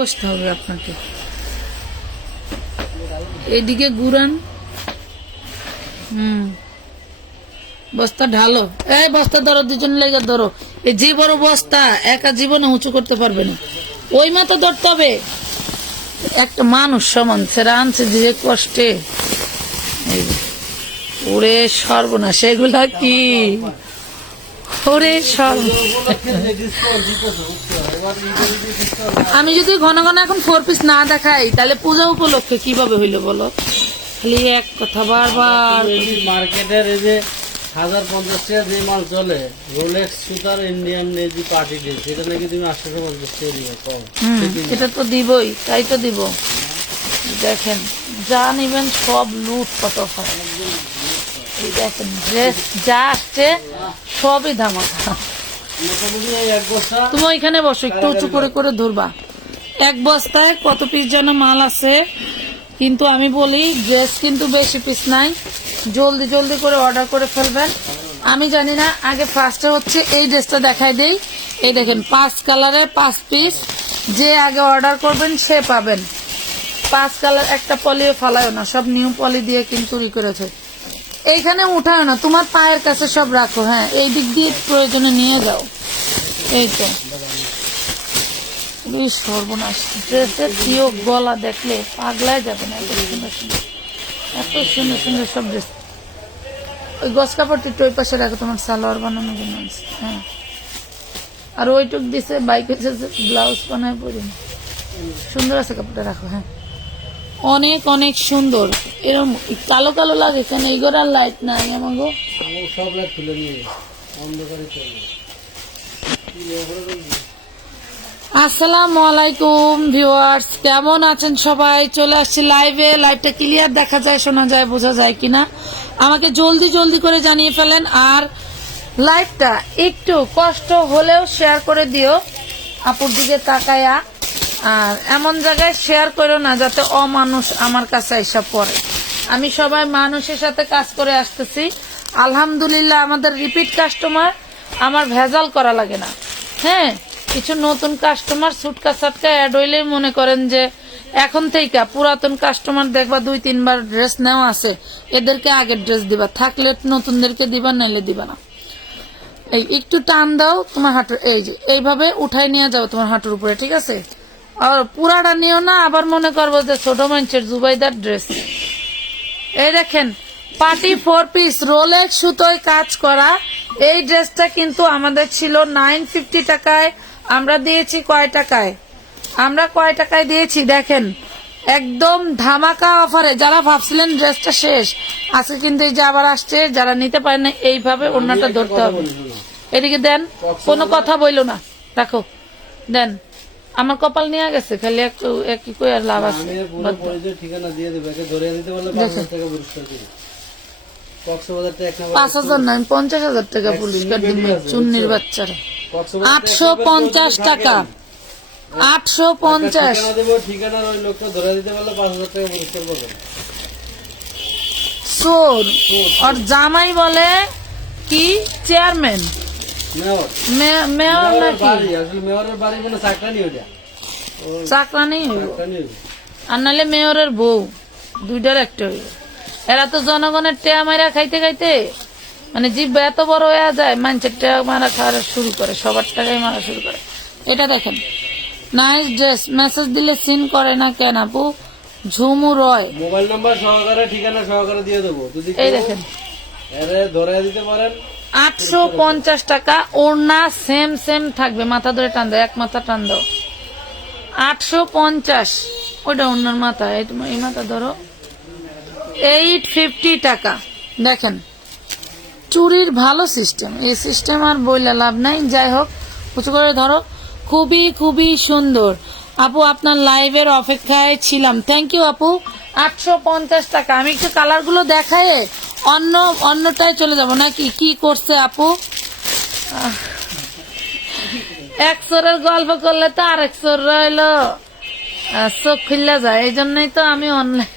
বসতে হবে আপনাকে। এইদিকে ঘুরান। বস্তা ঢালো। এই বস্তা ধরো, দুজন লেগে ধরো। এই যে বড় বস্তা একা জীবনে উঁচু করতে পারবে না, ওই মতো ধরতে হবে। একটা মানুষ সমান সেরা আনছে যে কষ্টে। ওরে সর্বনাশ, এগুলা কি? ওরে আমি যদি ঘন ঘন এখন 4 পিস না দেখাই তাহলে পূজা উপলক্ষে কিভাবে হইলো বলো? খালি এক কথা বারবার। মার্কেটের এই যে 1050 টাকা যে মাল চলে, রোলেক্স সুতার ইন্ডিয়ান নেজি পার্টি ডে, সেটা নাকি তুমি 850 টাকা দিবে কম। এটা তো দিবই, তাই তো দিব। দেখেন যা নিবেন সব লুট কত। দেখেন ড্রেস যা আসছে সবই ধামাকা। তুমি ওইখানে বসো, একটু উঁচু করে করে ধরবা। এক বস্তায় কত পিস যেন মাল আছে, কিন্তু আমি বলি ড্রেস কিন্তু বেশি পিস নাই, জলদি জলদি করে অর্ডার করে ফেলবেন। আমি জানি না, আগে ফার্স্টে হচ্ছে এই ড্রেসটা দেখাই দেই। এই দেখেন 5 কালারে 5 পিস, যে আগে অর্ডার করবেন সে পাবেন। 5 কালার, একটা পলিও ফালায় না, সব নিউ পলি দিয়ে কিন্তু করেছে। এইখানে উঠায় না, তোমার পায়ের কাছে সব রাখো। হ্যাঁ, এই দিক দিয়ে প্রয়োজনে নিয়ে যাও। এই তো সর্বনাশ, ড্রেসের প্রিয় গলা দেখলে পাগলায় যাবে না। এত সুন্দর সুন্দর, এত সুন্দর সুন্দর সব ড্রেস। ওই গস কাপড়টি একটু ওই পাশে রাখো, তোমার সালোয়ার বানানোর জন্য। হ্যাঁ, আর ওইটুক দিছে বাইকে ব্লাউজ বানায় পরি, সুন্দর আছে কাপড়টা, রাখো। হ্যাঁ, অনেক অনেক সুন্দর। এরকম কালো কালো লাগে কেন? এইগুলো আর লাইট নাই আমাগো, সব লাইট খুলে নিয়ে অন্ধকারে চলে। আসসালামু আলাইকুম ভিউয়ার্স, কেমন আছেন সবাই? চলে আসছি লাইভে। লাইভটা ক্লিয়ার দেখা যায়, শোনা যায়, বোঝা যায় কিনা আমাকে জলদি জলদি করে জানিয়ে ফেলেন। আর লাইভটা একটু কষ্ট হলেও শেয়ার করে দিও আপুর দিকে তাকায়া। আর এমন জায়গায় শেয়ার করো না যাতে অমানুষ আমার কাছে এসব পড়ে। আমি সবাই মানুষের সাথে কাজ করে আসতেছি, আলহামদুলিল্লাহ। আমাদের রিপিট কাস্টমার, আমার ভেজাল করা লাগে না। হ্যাঁ, কিছু নতুন কাস্টমার সুটকা সাটকা অ্যাড হইলে মনে করেন যে এখন থেকে পুরাতন কাস্টমার দেখবা 2-3 বার ড্রেস নেওয়া আছে, এদেরকে আগের ড্রেস দিবা, থাকলে নতুনদেরকে দিবা, নাইলে দিবা না। এই একটু টান দাও তোমার হাঁটুর, এই যে এইভাবে উঠাই নিয়ে যাও তোমার হাঁটুর উপরে, ঠিক আছে? আর পুরাটা নিও না, আবার মনে করবো যে ছোট মানুষের জুবাইদার ড্রেস। এই দেখেন পার্টি 4 পিস রোলেক্স সুতোয় কাজ করা এই ড্রেসটা কিন্তু আমাদের ছিল 950 টাকায়। আমরা দিয়েছি কয় টাকায়? আমরা কয় টাকায় দিয়েছি দেখেন, একদম ধামাকা অফারে। যারা ভাবছিলেন ড্রেসটা শেষ, আজকে কিন্তু এই যে আবার আসছে। যারা নিতে পারেন না, এইভাবে ওড়নাটা ধরতে হবে। এদিকে দেন, কোনো কথা বইলো না, রাখো, দেন। আমার কপাল নিয়ে গেছে, খালি একটু কই আর লাভ আছে। 5,000 না, 50,000 টাকা পুরস্কার দিব চুন্নির বাচ্চারা। 850 টাকা, 850। চোর আর জামাই বলে কি চেয়ারম্যান, মেয়র নাকি চাকরানি আর নাহলে মেয়রের বউ, দুইটার একটা হইল। এরা তো জনগণের টেয়া মারা খাইতে খাইতে মানে জিভ এত বড় হয়ে যায়, মানুষের টেয়া মারা খাওয়া শুরু করে, সবার টাকায় মারা শুরু করে। এটা দেখেন, নাইস ড্রেস। মেসেজ দিলে সিন করে না কেন আপু? ঝুমু রয়, মোবাইল নাম্বার সহকারে ঠিকানা সহকারে দিয়ে দেবো, এই দেখেন ধরে দিতে পারেন। 850 টাকা। ওড়না সেম সেম থাকবে, মাথা ধরে টান দাও, এক মাথা টান দাও। 850, ওইটা ওড়নার মাথা, এই মাথা ধরো। 850 টাকা। দেখেন চুরির ভালো সিস্টেম, এই সিস্টেম আর বইলে লাভ নাই। যাই হোক, উঁচু করে ধরো। খুবই খুবই সুন্দর আপু, আপনার লাইভের অপেক্ষায় ছিলাম। থ্যাংক ইউ আপু। 850 টাকা। আমি একটু কালারগুলো দেখাই, অন্যটায় চলে যাব নাকি? কি করছে আপু? এক চোরের গল্প করলে তো আরেক চোর রইলো চোখ খুললা যায়। এই জন্যই তো আমি অনলাইন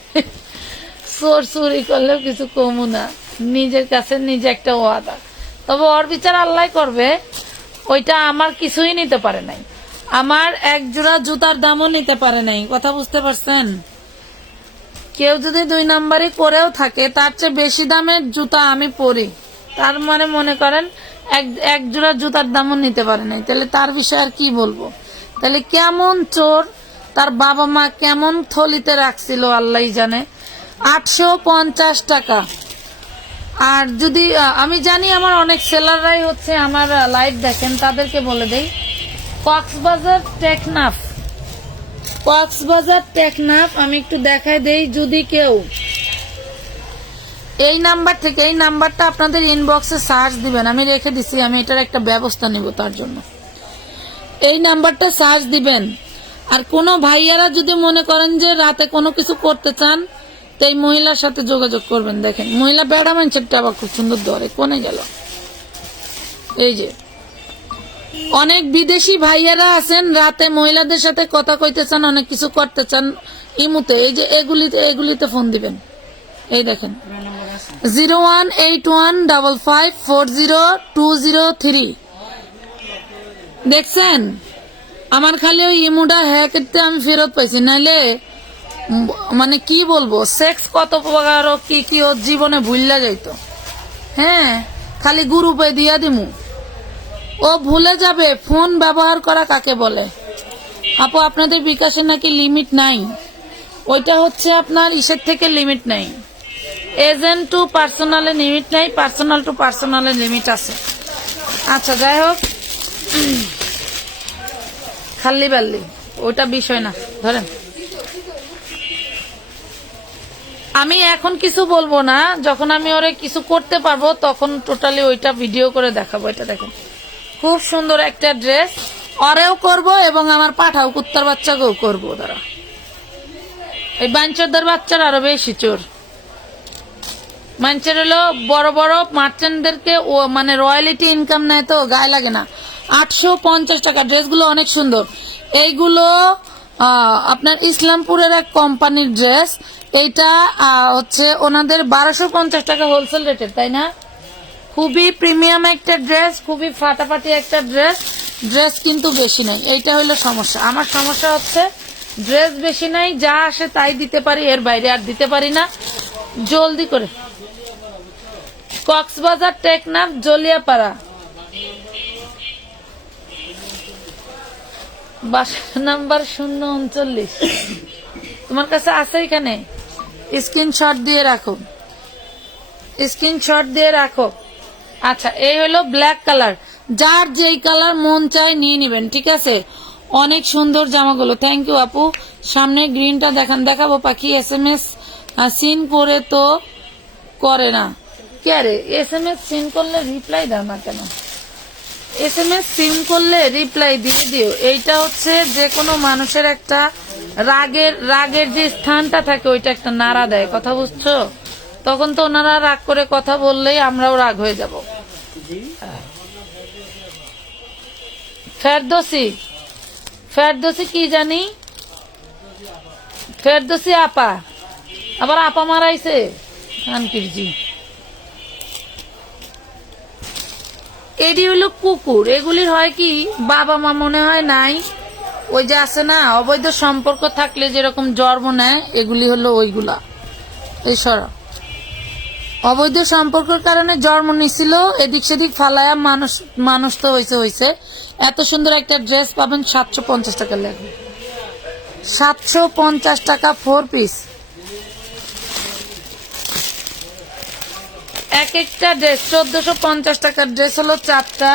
চোর চুরি করলেও কিছু কমু না, নিজের কাছে নিজে একটা ওয়াদা। তবে ওর বিচার আল্লাহ করবে, ওইটা আমার কিছুই নিতে পারে নাই। আমার এক জোড়া জুতার দামও নিতে পারে নাই, কথা বুঝতে পারছেন? কেউ যদি 2 নাম্বারই করেও থাকে তার চেয়ে বেশি দামের জুতা আমি পরি, তার মানে মনে করেন এক জোড়া জুতার দামও নিতে পারে নাই, তাহলে তার বিষয়ে আর কি বলবো? তাহলে কেমন চোর, তার বাবা মা কেমন থলিতে রাখছিল আল্লাহই জানে। 850 টাকা। আর যদি আমি জানি আমার অনেক সেলাররাই হচ্ছে আমার লাইভ দেখেন, তাদেরকে বলে দেই কক্সবাজার টেকনাফ আমি একটু দেখাই দেই। যদি কেউ এই নাম্বার থেকে, এই নাম্বারটা আপনাদের ইনবক্সে সার্চ দিবেন, আমি রেখে দিছি, আমি এটার একটা ব্যবস্থা নিব তার জন্য। এই নাম্বারটা সার্চ দিবেন। আর কোনো ভাইয়ারা যদি মনে করেন যে রাতে কোনো কিছু করতে চান, তো এই মহিলার সাথে যোগাযোগ করবেন। দেখেন মহিলা বেড়া মানুষেরটা আবার খুব সুন্দর ধরে, কোনে গেল। এই যে অনেক বিদেশি ভাইয়ারা আছেন, রাতে মহিলাদের সাথে কথা কইতে চান, অনেক কিছু করতে চান ইমুতে, এই যে এগুলিতে ফোন দিবেন। এই দেখেন 018155400203। দেখছেন আমার খালি ওই ইমুটা হ্যাক করতে আমি ফেরত পাইছি, নাইলে মানে কি বলবো, সেক্স কত প্রকার কি কি ওর জীবনে ভুললা যাইতো। হ্যাঁ, খালি গ্রুপে দিয়া দিমু, ও ভুলে যাবে ফোন ব্যবহার করা কাকে বলে। আপু আপনাদের বিকাশে নাকি লিমিট নাই, ওইটা হচ্ছে আপনার ইসের থেকে লিমিট নাই, এজেন্ট টু পার্সোনালে লিমিট নাই, পার্সোনাল টু পার্সোনালে লিমিট আছে। আচ্ছা যাই হোক, খাল্লি বাল্লি ওইটা বিষয় না, ধরেন আমি এখন কিছু বলবো না, যখন আমি ওরে কিছু করতে পারবো তখন টোটালি ওইটা ভিডিও করে দেখাবো। এটা দেখেন খুব সুন্দর একটা ড্রেস, ওরেও করব এবং আমার পাঠাও কুত্তার বাচ্চাকেও করবো। তারা এই বাঞ্চরদার বাচ্চারা আরো বেশি চোর। মানুষের হলো বড় বড় মার্চেন্টদেরকে ও মানে রয়্যালিটি ইনকাম নেয় তো গায়ে লাগে না। 850 টাকা। ড্রেসগুলো অনেক সুন্দর। এইগুলো আপনার ইসলামপুরের এক কোম্পানির ড্রেস। এইটা হচ্ছে ওনাদের 1250 টাকা হোলসেল রেটের, তাই না? খুবই প্রিমিয়াম একটা ড্রেস, খুবই ফাটাফাটি একটা ড্রেস। ড্রেস কিন্তু বেশি নাই, এইটা হলো সমস্যা। আমার সমস্যা হচ্ছে ড্রেস বেশি নাই, যা আসে তাই দিতে পারি, এর বাইরে আর দিতে পারি না। জলদি করে কক্সবাজার টেকনাফ জলিয়াপাড়া, বাসা নাম্বার 039। তোমার কাছে আছে এখানে, স্ক্রিনশট দিয়ে রাখো, স্ক্রিনশট দিয়ে রাখো। আচ্ছা, এই হলো ব্ল্যাক কালার, যার যেই কালার মন চায় নিয়ে নিবেন, ঠিক আছে? অনেক সুন্দর জামাগুলো। থ্যাংক ইউ আপু। সামনে গ্রিনটা দেখাবো পাখি। SMS সিন করে তো করে না, কে রে? SMS সিন করলে রিপ্লাই দাও না কেন? SMS সিন করলে রিপ্লাই দিয়ে দিও। এইটা হচ্ছে যে কোনো মানুষের একটা রাগের যে স্থানটা থাকে ওইটা একটা নাড়া দেয়, কথা বুঝছো? তখন তো ওনারা রাগ করে কথা বললেই আমরাও রাগ হয়ে যাব। ফেরদৌসি কি জানি, ফেরদৌসি আপা, আবার আপা মারাইছে কানকিরজি। এটি হলো কুকুর। এগুলির হয় কি, বাবা মা মনে হয় নাই, ওই যে আছে না অবৈধ সম্পর্ক থাকলে যেরকম জন্ম নেয়, এগুলি হলো ওইগুলা। এই সরা অবৈধ সম্পর্কের কারণে জন্ম নিছিল, এদিক সেদিক ফালায়া মানুষ তো হয়েছে। এত সুন্দর একটা ড্রেস পাবেন 750 টাকা লাগবে, 750 টাকা 4 পিস। এক একটা ড্রেস 1450 টাকার ড্রেস হলো 4টা,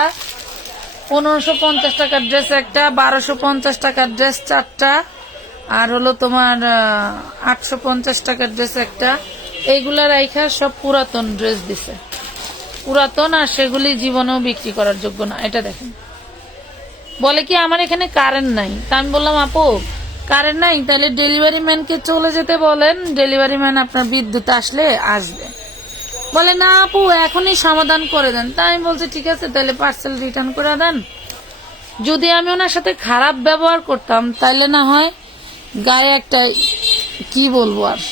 1550 টাকার ড্রেস একটা, 1250 টাকার ড্রেস 4টা, আর হলো তোমার 850 টাকার ড্রেস একটা। এইগুলা রাইখা সব পুরাতন ড্রেস দিছে, পুরাতন, আর সেগুলি জীবনেও বিক্রি করার যোগ্য না। এটা দেখেন, বলে কি আমার এখানে কারেন্ট নাই। তা আমি বললাম আপু কারেন্ট নাই, তাহলে ডেলিভারি ম্যানকে চলে যেতে বলেন, ডেলিভারি ম্যান আপনার বিদ্যুৎ আসলে আসবে। বলে না আপু এখনই সমাধান করে দেন। তাই আমি বলছি ঠিক আছে, তাহলে পার্সেল রিটার্ন করে দেন। যদি আমি ওনার সাথে খারাপ ব্যবহার করতাম তাহলে না হয় গায়ে একটা কি বলবো আর।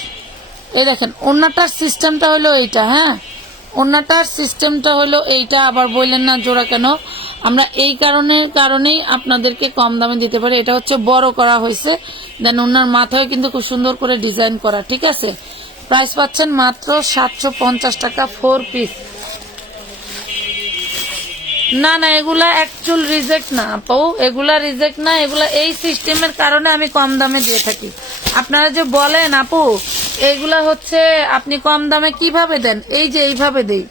এই দেখেন ওনাটার সিস্টেমটা হলো এইটা, হ্যাঁ ওড়নাটার সিস্টেমটা হলো এইটা, আবার বললেন না জোড়া কেন, আমরা এই কারণেই আপনাদেরকে কম দামে দিতে পারি। এটা হচ্ছে বড় করা হয়েছে, দেন ওনার মাথায় কিন্তু খুব সুন্দর করে ডিজাইন করা, ঠিক আছে। প্রাইস পাচ্ছেন মাত্র 750 টাকা 4 পিস। না না, এগুলা অ্যাকচুয়াল রিজেক্ট না আপু, এগুলা রিজেক্ট না, এগুলা এই সিস্টেমের কারণে আমি কম দামে দিয়ে থাকি। আপনারা যে বলেন আপু এইগুলা হচ্ছে আপনি কম দামে কিভাবে দেন, এই যে এইভাবে দেই,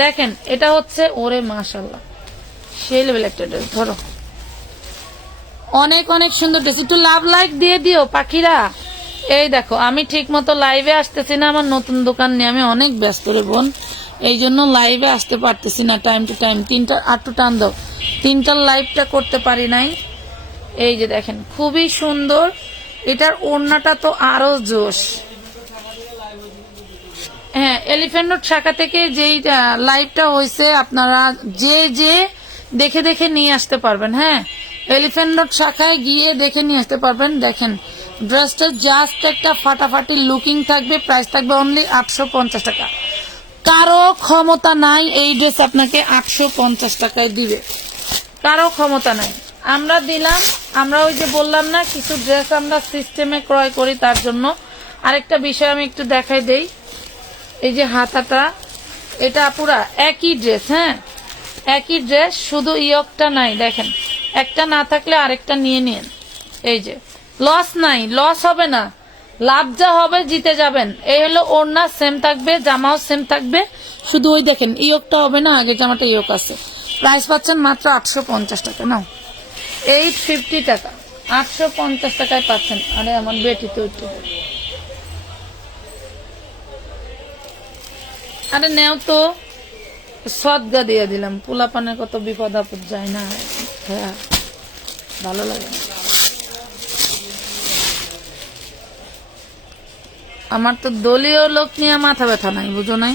দেখেন এটা হচ্ছে, ওরে মাশাআল্লাহ সেই লেভেল একটা ড্রেস। ধরো অনেক অনেক সুন্দর ড্রেস, একটু লাভ লাইক দিয়ে দিও পাখিরা। এই দেখো আমি ঠিক মতো লাইভে আসতেছি না, আমার নতুন দোকান নিয়ে আমি অনেক ব্যস্ত রে বোন, এই জন্য লাইভে আসতে পারতেছি না টাইম টু টাইম। আটটু টান দাও, 3টার লাইভটা করতে পারি নাই। এই যে দেখেন খুবই সুন্দর, এটার ওড়নাটা তো আরো জোশ। হ্যাঁ, এলিফ্যান্ট রোড শাখা থেকে যেই লাইভটা হয়েছে আপনারা যে দেখে দেখে নিয়ে আসতে পারবেন। হ্যাঁ, এলিফ্যান্ট রোড শাখায় গিয়ে দেখে নিয়ে আসতে পারবেন। দেখেন ড্রেসটা জাস্ট একটা ফাটাফাটি লুকিং থাকবে, প্রাইস থাকবে অনলি 850 টাকা। কারো ক্ষমতা নাই এই ড্রেস আপনাকে 850 টাকায় দিবে, কারো ক্ষমতা নাই। আমরা দিলাম, আমরা ওই যে বললাম না কিছু ড্রেস আমরা সিস্টেমে ক্রয় করি, তার জন্য। আরেকটা বিষয় আমি একটু দেখাই দেই, এই যে হাতাটা, এটা পুরা একই ড্রেস। হ্যাঁ, একই ড্রেস, শুধু ইয়কটা নাই, দেখেন একটা না থাকলে আরেকটা নিয়ে নিন। এই যে লস নাই, লস হবে না, লাভ যা হবে জিতে যাবেন। এই হলো ওড়না সেম থাকবে, জামাও সেম থাকবে, শুধু ওই দেখেন ইয়কটা হবে না, আগে জামাটা ইয়ক আছে। প্রাইস পাচ্ছেন মাত্র 850 টাকা, নাও 850 টাকা, 850 টাকায় পাচ্ছেন। আরে আমার বেটি তো একটু, আরে নেও তো, সদগা দিয়ে দিলাম। পোলাপানের কত বিপদ আপদ যায় না, হ্যাঁ ভালো লাগে। আমার তো দলীয় লোক নিয়ে মাথা ব্যথা নাই, বুঝো নাই।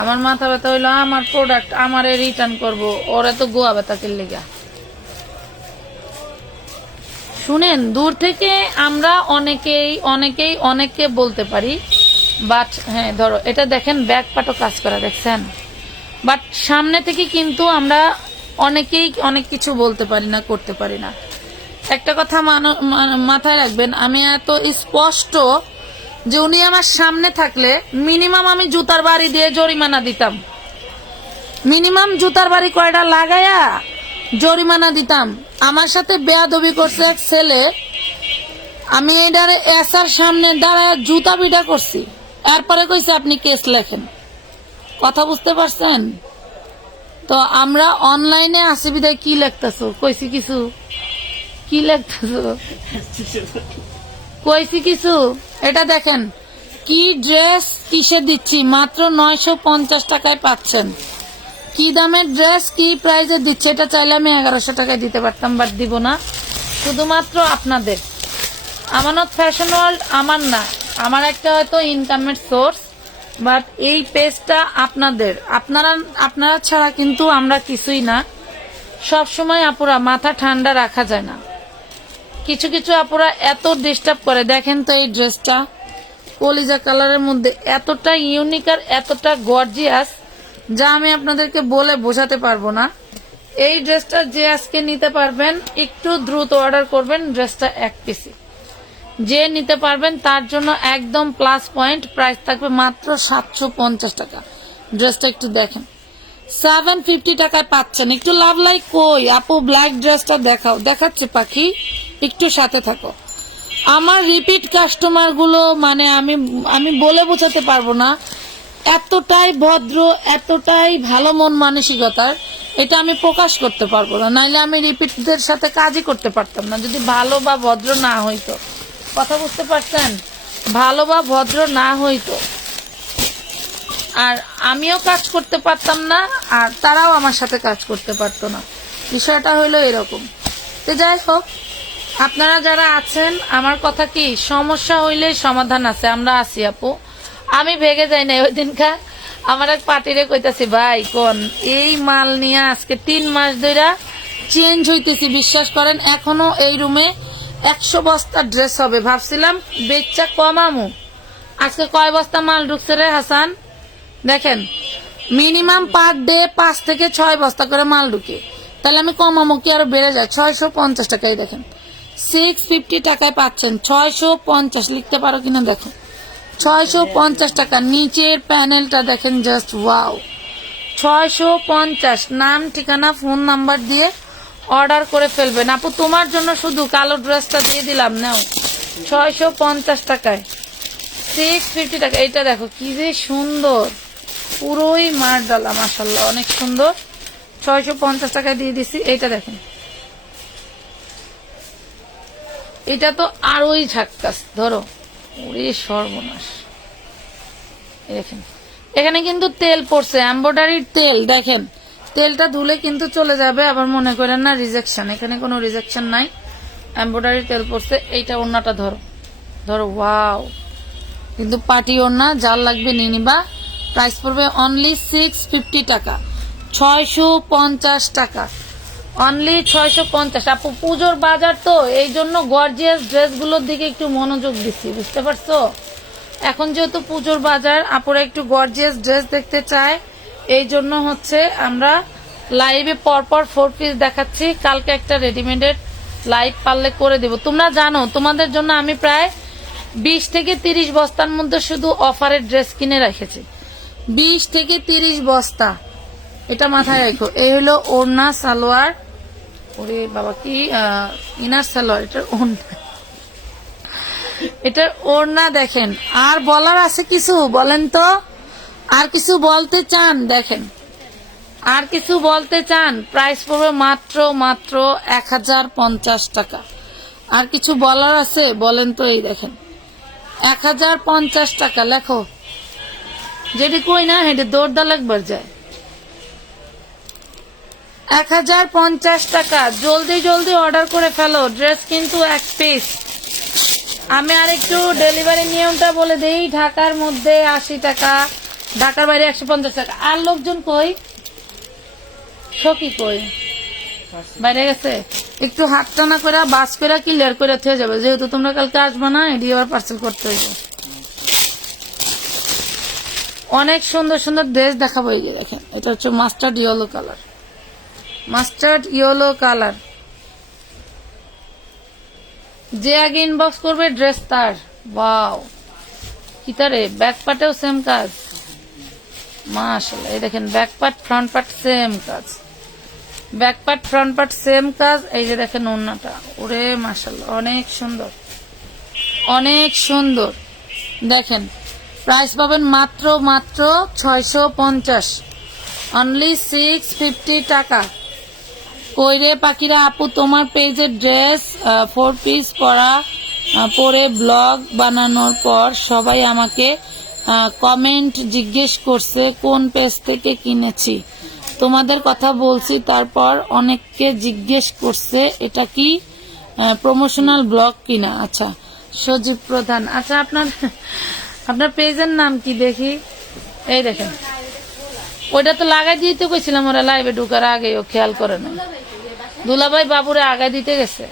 আমার মাথা ব্যথা হইলো আমার প্রোডাক্ট আমারে রিটার্ন করব, ওরা তো গোয়া ব্যথা কিনলেগা। শুনেন, দূর থেকে আমরা অনেককে বলতে পারি, বাট হ্যাঁ ধরো এটা দেখেন ব্যাক পাটও কাজ করা, দেখছেন, বাট সামনে থেকে কিন্তু আমরা অনেকেই অনেক কিছু বলতে পারি না, করতে পারি না। একটা কথা মাথায় রাখবেন, আমি এত স্পষ্ট যে উনি আমার সামনে থাকলে মিনিমাম আমি জুতার বাড়ি দিয়ে জরিমানা দিতাম, মিনিমাম জুতার বাড়ি কয়টা লাগাইয়া জরিমানা দিতাম। আমার সাথে বেয়াদবি করছে এক ছেলে, আমি এটার এসার সামনে দাঁড়ায় জুতা পিটা করছি, এরপরে কইছে আপনি কেস লেখেন। কথা বুঝতে পারছেন তো? আমরা অনলাইনে আসি বিদায় কি লিখতেছো, কইছি কিছু, কি লিখতেছো, কইছি কিছু। এটা দেখেন কি ড্রেস, কিসে দিচ্ছি, মাত্র 950 টাকায় পাচ্ছেন। কি দামের ড্রেস, কি প্রাইজে দিচ্ছে, এটা চাইলে আমি 1100 টাকায় দিতে পারতাম, বাট দিব না, শুধুমাত্র আপনাদের। আমানত ফ্যাশন ওয়ার্ল্ড আমার না, আমার একটা হয়তো ইনকামের সোর্স, বাট এই পেজটা আপনাদের, আপনারা ছাড়া কিন্তু আমরা কিছুই না। সব সময় আপুরা মাথা ঠান্ডা রাখা যায় না, কিছু কিছু আপুরা এত ডিস্টার্ব করে। দেখেন তো এই ড্রেসটা কলিজা কালারের মধ্যে এতটা ইউনিক আর এতটা গর্জিয়াস, যা আমি আপনাদেরকে বলে বোঝাতে পারবো না। এই ড্রেসটা যে আজকে নিতে পারবেন একটু দ্রুত অর্ডার করবেন, ড্রেসটা এক পিসি যে নিতে পারবেন তার জন্য একদম প্লাস পয়েন্ট। প্রাইস থাকবে মাত্র 750 টাকা। ড্রেসটা একটু দেখেন, 750 টাকায় পাচ্ছেন। একটু লাভ লাইক কই আপু, ব্ল্যাক ড্রেসটা দেখাও, দেখাচ্ছে পাখি, একটু সাথে থাকো। আমার রিপিট কাস্টমার গুলো মানে আমি বলে বোঝাতে পারবো না, এতটাই ভদ্র, এতটাই ভালো মন মানসিকতার, এটা আমি প্রকাশ করতে পারবো না। নাইলে আমি রিপিটদের সাথে কাজই করতে পারতাম না যদি ভালো বা ভদ্র না হইতো। কথা বুঝতে পারছেন? ভালো বা ভদ্র না হইতো আর আমিও কাজ করতে পারতাম না, আর তারাও আমার সাথে কাজ করতে পারতো না। বিষয়টা হইলো এরকম। তো যাই হোক, আপনারা যারা আছেন, আমার কথা কি, সমস্যা হইলে সমাধান আছে, আমরা আছি আপু, আমি ভেগে যাই না। ওই দিনকার আমার এক পার্টিরে কইতাছি, ভাই কোন এই মাল নিয়ে আজকে 3 মাস ধরে চেঞ্জ হইতেছি, বিশ্বাস করেন এখনো এই রুমে 100 বস্তা ড্রেস হবে। ভাবছিলাম বেচা কমামু, আজকে কয় বস্তা মাল ঢুকছে রে হাসান। দেখেন মিনিমাম পার ডে 5 থেকে 6 বস্তা করে মাল ঢুকে, তাহলে আমি কমামো কি আরো বেড়ে যায়। 650 টাকায় দেখেন 650 টাকায় পাচ্ছেন। 650 লিখতে পারো কিনা দেখো, 650 টাকা। নিচের প্যানেলটা দেখেন, জাস্ট ওয়াও। 650, নাম ঠিকানা ফোন নাম্বার দিয়ে অর্ডার করে ফেলবেন। আপু তোমার জন্য শুধু কালো ড্রেসটা দিয়ে দিলাম, নাও 650 টাকায়। 650 টাকা। এটা দেখো কি যে সুন্দর, পুরোই মার ডালা, মাশাল্লাহ অনেক সুন্দর। 650 টাকায় দিয়ে দিছি। এইটা দেখেন, এটা তো আরোই ঝাক্কাস, ধরো ওরে সর্বনাশ। দেখেন এখানে কিন্তু তেল পড়ছে, এমব্রয়ডারির তেল। দেখেন তেলটা ধুলে কিন্তু চলে যাবে, আবার মনে করেন না রিজেকশন, এখানে কোনো রিজেকশন নাই, এমব্রয়ডারির তেল পড়ছে। এইটা ওড়নাটা ধরো, ধরো ওয়াও, কিন্তু পার্টি ওড়না, যার লাগবে নিয়ে নিবা। প্রাইস পড়বে অনলি 650 টাকা, 650 টাকা, অনলি 650। আপু পুজোর বাজার তো, এই জন্য গর্জিয়াস ড্রেসগুলোর দিকে একটু মনোযোগ দিচ্ছি, বুঝতে পারছো? এখন যেহেতু পুজোর বাজার, আপুরা একটু গর্জিয়াস ড্রেস দেখতে চায়, এই জন্য হচ্ছে আমরা লাইভে পরপর 4 পিস দেখাচ্ছি। কালকে একটা রেডিমেডের লাইভ পারলে করে দেব। তোমরা জানো তোমাদের জন্য আমি প্রায় 20 থেকে 30 বস্তার মধ্যে শুধু অফারের ড্রেস কিনে রেখেছি, 20 থেকে 30 বস্তা। এটা মাথায় রাখো। এই হলো ওড়না সালোয়ার, ওরে বাবা কি ইনার সালোয়ার, এটার ওড়না, এটার ওড়না দেখেন। আর বলার আছে কিছু বলেন তো, আর কিছু বলতে চান? দেখেন আর কিছু বলতে চান? প্রাইস পড়বে মাত্র মাত্র 1050 টাকা। আর কিছু বলার আছে বলেন তো? এই দেখেন 1050 টাকা। লেখো, যেটি কই না হেঁটে দৌড়দা লাগবার যায়। 1050 টাকা। জলদি জলদি অর্ডার করে ফেলো, ড্রেস কিন্তু 1 পিস। আমি আর একটু ডেলিভারি নিয়মটা বলে দেই। ঢাকার মধ্যে 80 টাকা, ঢাকার বাইরে 150 টাকা। আর লোকজন কই? সখী কই? বাইরে গেছে। একটু হাত টানা করে বাস করে ক্লিয়ার করে থয়ে যাবে, যেহেতু তোমরা কালকে আসবে না, এটি আবার পার্সেল করতে হইবে। অনেক সুন্দর সুন্দর ড্রেস দেখাবো। এই যে দেখেন, এটা হচ্ছে mustard yellow colour, mustard yellow colour. যে আগে ইনবক্স করবে ড্রেস তার। ওয়াও, কি তারে ব্যাক পার্টেও সেম কাজ, মাশাআল্লাহ। এই দেখেন back part front part same কাজ, back part front part same কাজ। এই যে দেখেন ওড়নাটা, ওরে মাশাআল্লাহ অনেক সুন্দর, অনেক সুন্দর। দেখেন প্রাইস পাবেন মাত্র মাত্র 650, অনলি 650 টাকা। কইরে পাখিরা, আপু তোমার পেজের ড্রেস 4 পিস পরে ব্লগ বানানোর পর সবাই আমাকে কমেন্ট জিজ্ঞেস করছে কোন পেজ থেকে কিনেছি। তোমাদের কথা বলছি, তারপর অনেককে জিজ্ঞেস করছে এটা কি প্রমোশনাল ব্লগ কিনা। আচ্ছা, সজীব প্রধান। আচ্ছা, আপনার পেজের নাম কি দেখি? এই দেখেন, ওইটা তো লাগাই দিতে কইছিলাম, ওরা লাইভে ঢুকার আগে ও খেয়াল করে না। দুলাভাই বাবুরে আগায় দিতে গেছে,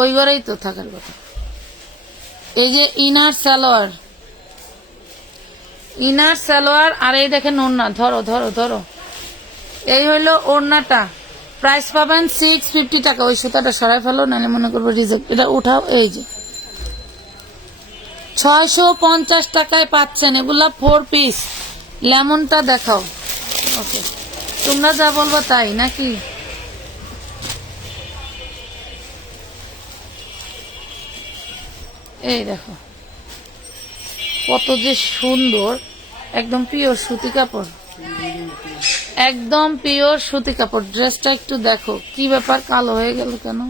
ওই ঘরেই তো থাকার কথা। এই যে ইনার সালোয়ার, ইনার সালোয়ার। আর এই দেখেন ওড়না, ধরো ধরো ধরো। এই হইলো ওড়নাটা। প্রাইস পাবেন 650 টাকা। ওই সুতাটা সরাই ফেলো, নাহলে মনে করবো রিজেক্ট। এটা উঠাও। এই যে 650 টাকায় পাচ্ছেন এগুলা 4 পিস। লেমনটা দেখাও। ওকে, তোমরা যা বলবো তাই নাকি? এই দেখো কত যে সুন্দর, একদম পিওর সুতি কাপড়, একদম পিওর সুতি কাপড়। ড্রেসটা একটু দেখো, কি ব্যাপার কালো হয়ে গেল কেন?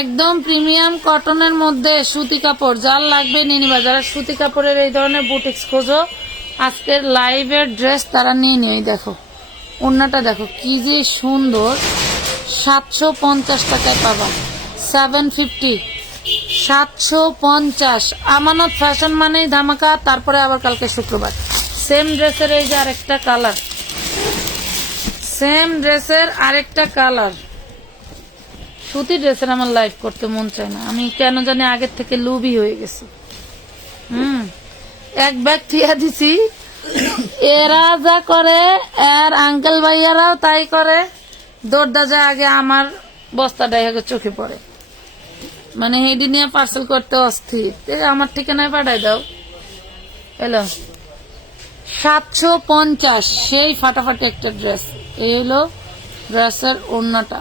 একদম প্রিমিয়াম কটনের মধ্যে সুতি কাপড়, যার লাগবে নিয়ে নিবা। যারা সুতি কাপড়ের এই ধরনের বুটিক্স খোঁজো, আজকের লাইভের ড্রেস তারা নিয়ে নিও। দেখো ওড়নাটা দেখো কি যে সুন্দর। 750 টাকায় পাবা, 750, 750। আমানত ফ্যাশন মানেই ধামাকা। তারপরে আবার কালকে শুক্রবার। সেম ড্রেসের এই যে আরেকটা কালার, সেম ড্রেসের আরেকটা কালার, সুতি ড্রেসের আমার লাইভ করতে মন চায় না, আমি কেন জানি আগের থেকে লুবি হয়ে গেছি। এক ব্যাগ ঠিয়া দিছি, এরা যা করে আর আঙ্কেল ভাইয়ারাও তাই করে, দৌড়দা যা আগে আমার বস্তাটাই আগে চোখে পড়ে, মানে হেডি নিয়ে পার্সেল করতে অস্থির। আমার ঠিকানায় পাঠাই দাও। এলো 750, সেই ফাটাফাটি একটা ড্রেস। এই হলো ড্রেসের ওড়নাটা,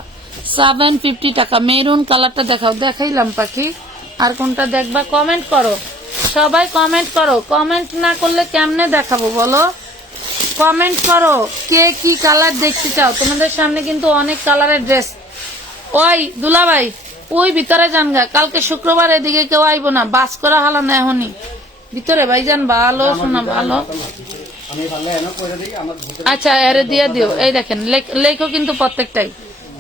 750 টাকা। মেরুন কালারটা দেখাও, দেখাইলাম পাখি। আর কোনটা দেখবা কমেন্ট করো, সবাই কমেন্ট করো। কমেন্ট না করলে কেমনে দেখাবো বলো? কমেন্ট করো কে কি কালার দেখতে চাও। তোমাদের সামনে কিন্তু অনেক কালারের ড্রেস। ওই দুলা ভাই, ওই ভিতরে যান গা, কালকে শুক্রবার এদিকে কেউ আইবো না, বাস করা হালা না এখনই ভিতরে ভাইজান। ভালো শোনা ভালো। আচ্ছা এরে দিয়ে দিও। এই দেখেন লেখো কিন্তু প্রত্যেকটাই।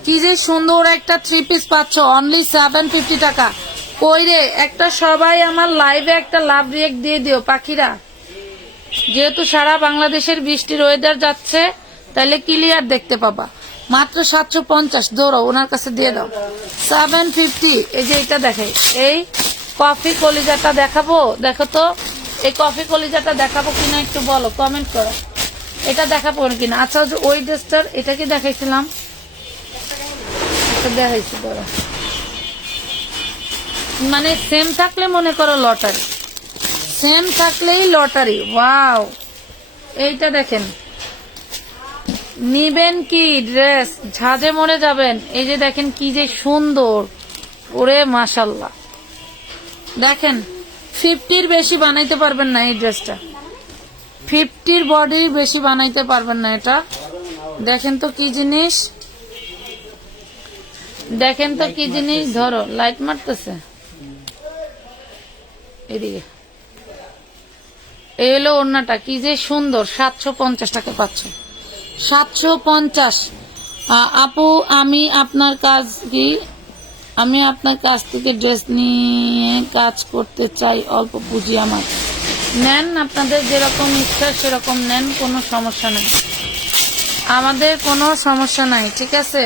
কি যে সুন্দর একটা 3 পিস পাচ্ছ অনলি 750 টাকা। কই রে একটা সবাই আমার লাইভে একটা লাভ রিয়েক্ট দিয়ে দিও পাখিরা, যেহেতু সারা বাংলাদেশের বৃষ্টির ওয়েদার যাচ্ছে, তাহলে ক্লিয়ার দেখতে পাবা। মাত্র 750, দৌড়ো ওনার কাছে দিয়ে দাও। 750। এই যে এটা দেখাই, এই কফি কলিজাটা দেখাবো, দেখো তো এই কফি কলিজাটা দেখাবো কিনা একটু বলো, কমেন্ট করো। এটা দেখাবো কিনা। আচ্ছা ওই ড্রেসটার, এটা কি দেখাইছিলাম, দেখাইছি ধরো, মানে সেম থাকলে মনে করো লটারি, সেম থাকলেই লটারি। ওয়াও, এইটা দেখেন, নিবেন কি ড্রেস, ঝাঁজে মরে যাবেন। এই যে দেখেন কি যে সুন্দর, ওরে মাশাল্লাহ। দেখেন 50-র বেশি বানাইতে পারবেন না এই ড্রেসটা, 50-র বডির বেশি বানাইতে পারবেন না এটা। দেখেন তো কি জিনিস, দেখেন তো কি জিনিস। ধরো লাইট মারতেছে এদিকে। এই হলো ওড়নাটা, কি যে সুন্দর। 750 টাকা পাচ্ছ, 750। আপু আমি আপনার কাজ কি, আমি আপনার কাছ থেকে ড্রেস নিয়ে কাজ করতে চাই, অল্প পুঁজি আমার। নেন, আপনাদের যেরকম ইচ্ছা সেরকম নেন, কোনো সমস্যা নাই, আমাদের কোনো সমস্যা নাই, ঠিক আছে।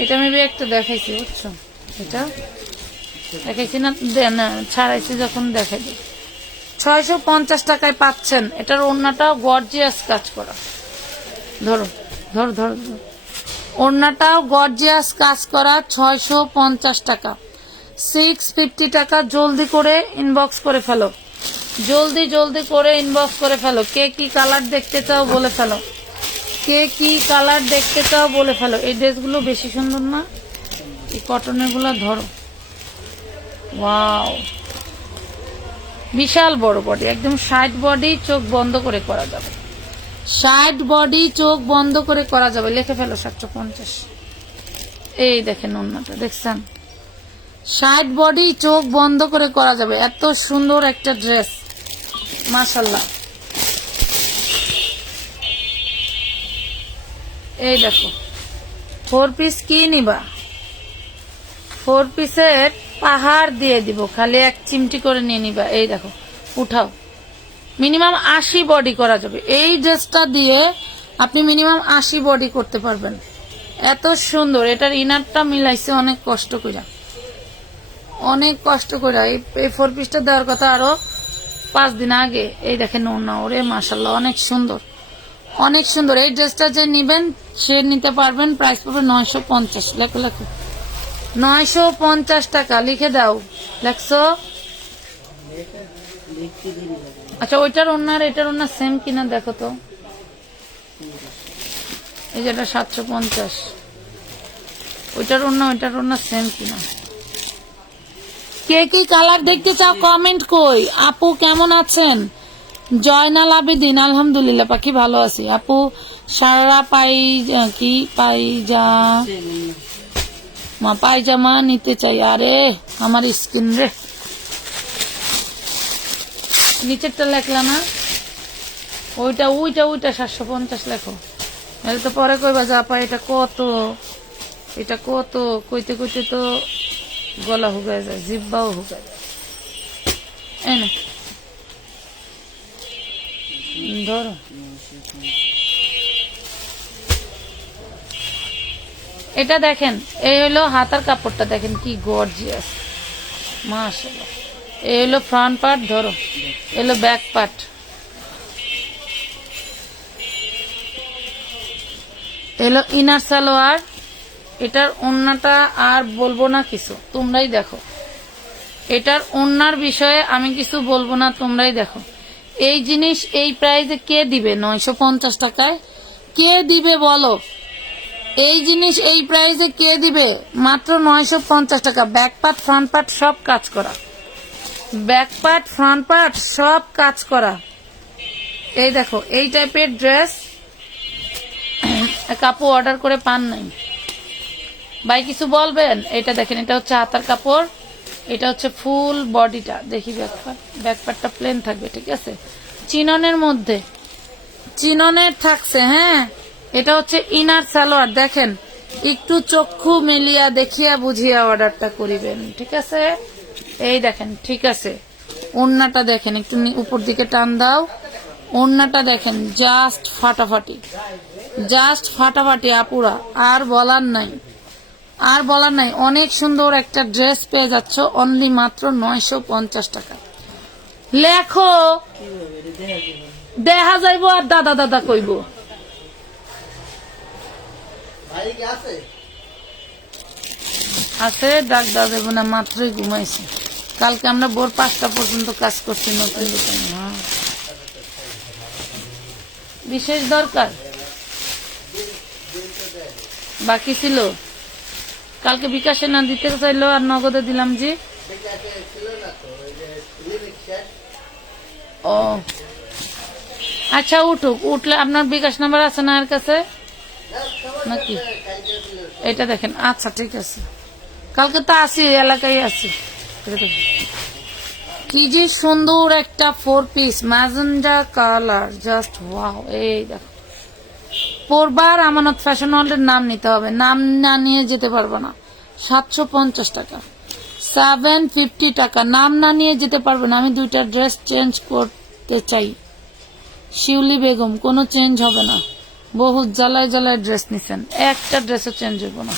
এটা আমি একটা দেখাইছি, বুঝছো, এটা দেখাইছি না, ছাড়াইছি যখন দেখাই দিই। 650 টাকায় পাচ্ছেন। এটার ওড়নাটাও গর্জিয়াস কাজ করা। ধরো ধরো ধরো, ওড়নাটাও গর্জিয়াস কাজ করা, 650 টাকা। 650 টাকা। জলদি করে ইনবক্স করে ফেলো, জলদি জলদি করে ইনবক্স করে ফেলো। কে কি কালার দেখতে চাও বলে ফেলো, কে কি কালার দেখতে চাও বলে ফেলো। এই ড্রেসগুলো বেশি সুন্দর না, এই কটনের গুলা ধরো। ওয়াও, বিশাল বড় বডি, একদম 60 বডি, চোখ বন্ধ করে করা যাবে। 60 বডি, চোখ বন্ধ করে করা যাবে। লিখে ফেলো 750। এই দেখেন ওড়নাটা, দেখছেন, 60 বডি, চোখ বন্ধ করে করা যাবে। এত সুন্দর একটা ড্রেস, মাশাল্লাহ। এই দেখো 4 পিস কি নিবা, 4 পিসের পাহাড় দিয়ে দিব, খালি এক চিমটি করে নিয়ে নিবা। এই দেখো উঠাও, মিনিমাম 80 বডি করা যাবে। এই ড্রেসটা দিয়ে আপনি মিনিমাম 80 বডি করতে পারবেন, এত সুন্দর। এটার ইনারটা মিলাইছে অনেক কষ্ট করে, অনেক কষ্ট করে। এই 4 পিসটা দেওয়ার কথা আরো 5 দিন আগে। এই দেখেন ওড়না, ওরে মাশাল্লাহ, অনেক সুন্দর, অনেক সুন্দর। এই ড্রেসটা যে নিবেন সে নিতে পারবেন, প্রাইস পাবে 950। লেখো লেখো, 950 টাকা লিখে দাও। লেখছো? আচ্ছা ওইটার ওড়নার এটার ওড়না সেম কিনা দেখো তো। এই যেটা 750, ওইটার ওড়না সেম কিনা। কে কি কালার দেখতে চাও কমেন্ট কই। আপু কেমন আছেন? জয়নাল আবেদিন, আলহামদুলিল্লাহ পাখি ভালো আছি। আপু সারা পায়জামা নিতে চাই। আরে আমার স্কিন রে, নিচেরটা লেখলা না, ওইটা ওইটা ওইটা 750 লেখো। তো পরে কইবা যা পা এটা কত, এটা কত, কইতে কইতে তো গলা হুগায় যায়, জিব্বাও হুগায় যায়। এই না ধরো, এটা দেখেন, এই হলো হাতার কাপড়টা, দেখেন কি গর্জিয়াস, মাশাআল্লাহ। এই হলো ফ্রন্ট পার্ট, ধরো এলো ব্যাক পার্ট। এলো ইনার সালোয়ার। এটার ওড়নাটা আর বলবো না কিছু, তোমরাই দেখো। এটার ওড়নার বিষয়ে আমি কিছু বলবো না, তোমরাই দেখো। এই জিনিস এই প্রাইসে কে দিবে? 950 টাকায় কে দিবে বলো? এই জিনিস এই প্রাইসে কে দিবে? মাত্র 950 টাকা। ব্যাক পার্ট ফ্রন্ট পার্ট সব কাজ করা, ব্যাক পার্ট ফ্রন্ট পার্ট সব কাজ করা। এই দেখো, এই টাইপের ড্রেস কাপড় অর্ডার করে পান নাই ভাই, কিছু বলবেন? এটা দেখেন, এটা হচ্ছে হাতার কাপড়, এটা হচ্ছে ফুল বডিটা। দেখি ব্যাক পার্ট, ব্যাক পার্টটা প্লেন থাকবে, ঠিক আছে, চিননের মধ্যে, চিননের থাকছে। হ্যাঁ, এটা হচ্ছে ইনার সালোয়ার। দেখেন, একটু চক্ষু মেলিয়া দেখিয়া বুঝিয়া অর্ডারটা করিবেন, ঠিক আছে? এই দেখেন, ঠিক আছে। ওড়নাটা দেখেন, একটু উপর দিকে টান দাও। ওড়নাটা দেখেন, জাস্ট ফাটাফাটি, জাস্ট ফাটাফাটি আপুরা, আর বলার নাই, আর বলার নাই। অনেক সুন্দর একটা ড্রেস পেয়ে যাচ্ছ অনলি মাত্র 950 টাকা। লেখো, দেখা যাইব আর দাদা দাদা কইব। আছে, ডাক দেওয়া যাবে না, মাত্রই ঘুমাইছি। কালকে আমরা ভোর 5টা পর্যন্ত কাজ করছি নতুন দোকানে। হ্যাঁ, বিশেষ দরকার বাকি ছিল, কালকে বিকাশে না দিতে চাইলো আর নগদে দিলাম। জি, ও আচ্ছা, উঠুক, উঠলে আপনার বিকাশ নাম্বার আছে না এর কাছে নাকি? এটা দেখেন, আচ্ছা ঠিক আছে, কালকে তো আসি, এলাকায় আছি। কি যে সুন্দর একটা 4 piece magenta colour, just wow. এই দেখো, পরবার আমানত ফ্যাশন ওয়ার্ল্ডের নাম নিতে হবে, নাম না নিয়ে যেতে পারবো না। 750 টাকা, 750 টাকা, নাম না নিয়ে যেতে পারবো না। আমি 2টা ড্রেস চেঞ্জ করতে চাই। শিউলি বেগম, কোনো চেঞ্জ হবে না, বহুত জ্বালায় জ্বালায় ড্রেস নিছেন, একটা ড্রেসও চেঞ্জ হইব না।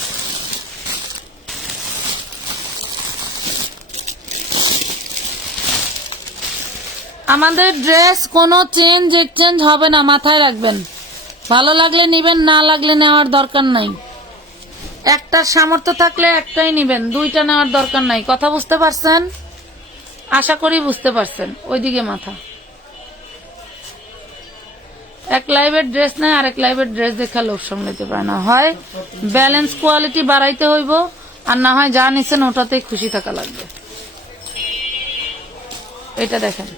আমাদের ড্রেস কোনো চেঞ্জ এক্সচেঞ্জ হবে না, মাথায় রাখবেন। ভালো লাগলে নিবেন, না লাগলে নেওয়ার দরকার নাই। একটার সামর্থ্য থাকলে একটাই নিবেন, 2টা নেওয়ার দরকার নাই। কথা বুঝতে পারছেন? আশা করি বুঝতে পারছেন। ওইদিকে মাথা, এক লাইভের ড্রেস নেয় আরেক লাইভের ড্রেস দেখা লোক সামলাইতে পারে না। হয় ব্যালেন্স কোয়ালিটি বাড়াইতে হইব, আর না হয় যা নিছেন ওটাতেই খুশি থাকা লাগবে। এটা দেখেন,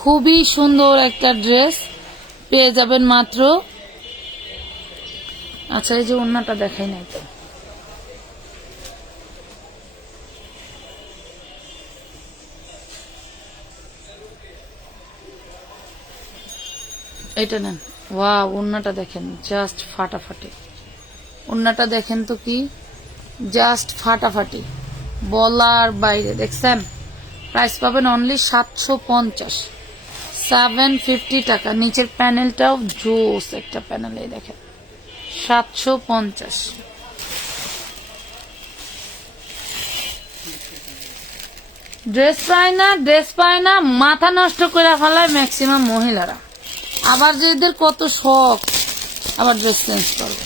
খুবই সুন্দর একটা ড্রেস পেয়ে যাবেন মাত্র। আচ্ছা, এই যে ওড়নাটা দেখাই নাই তো, এটা নেন। ওয়াও, ওড়নাটা দেখেন, জাস্ট ফাটাফাটি। ওড়নাটা দেখেন তো, কি জাস্ট ফাটাফাটি, বলার বাইরে। দেখছেন, প্রাইস পাবেন অনলি 750, 750 টাকা। নিচের প্যানেলটাও জোস একটা প্যানেল, এই দেখেন, 750। ড্রেস পায় না, ড্রেস পায় না, মাথা নষ্ট করে ফেলায় ম্যাক্সিমাম মহিলারা। আবার যেদের কত শখ আবার ড্রেস চেঞ্জ করবে।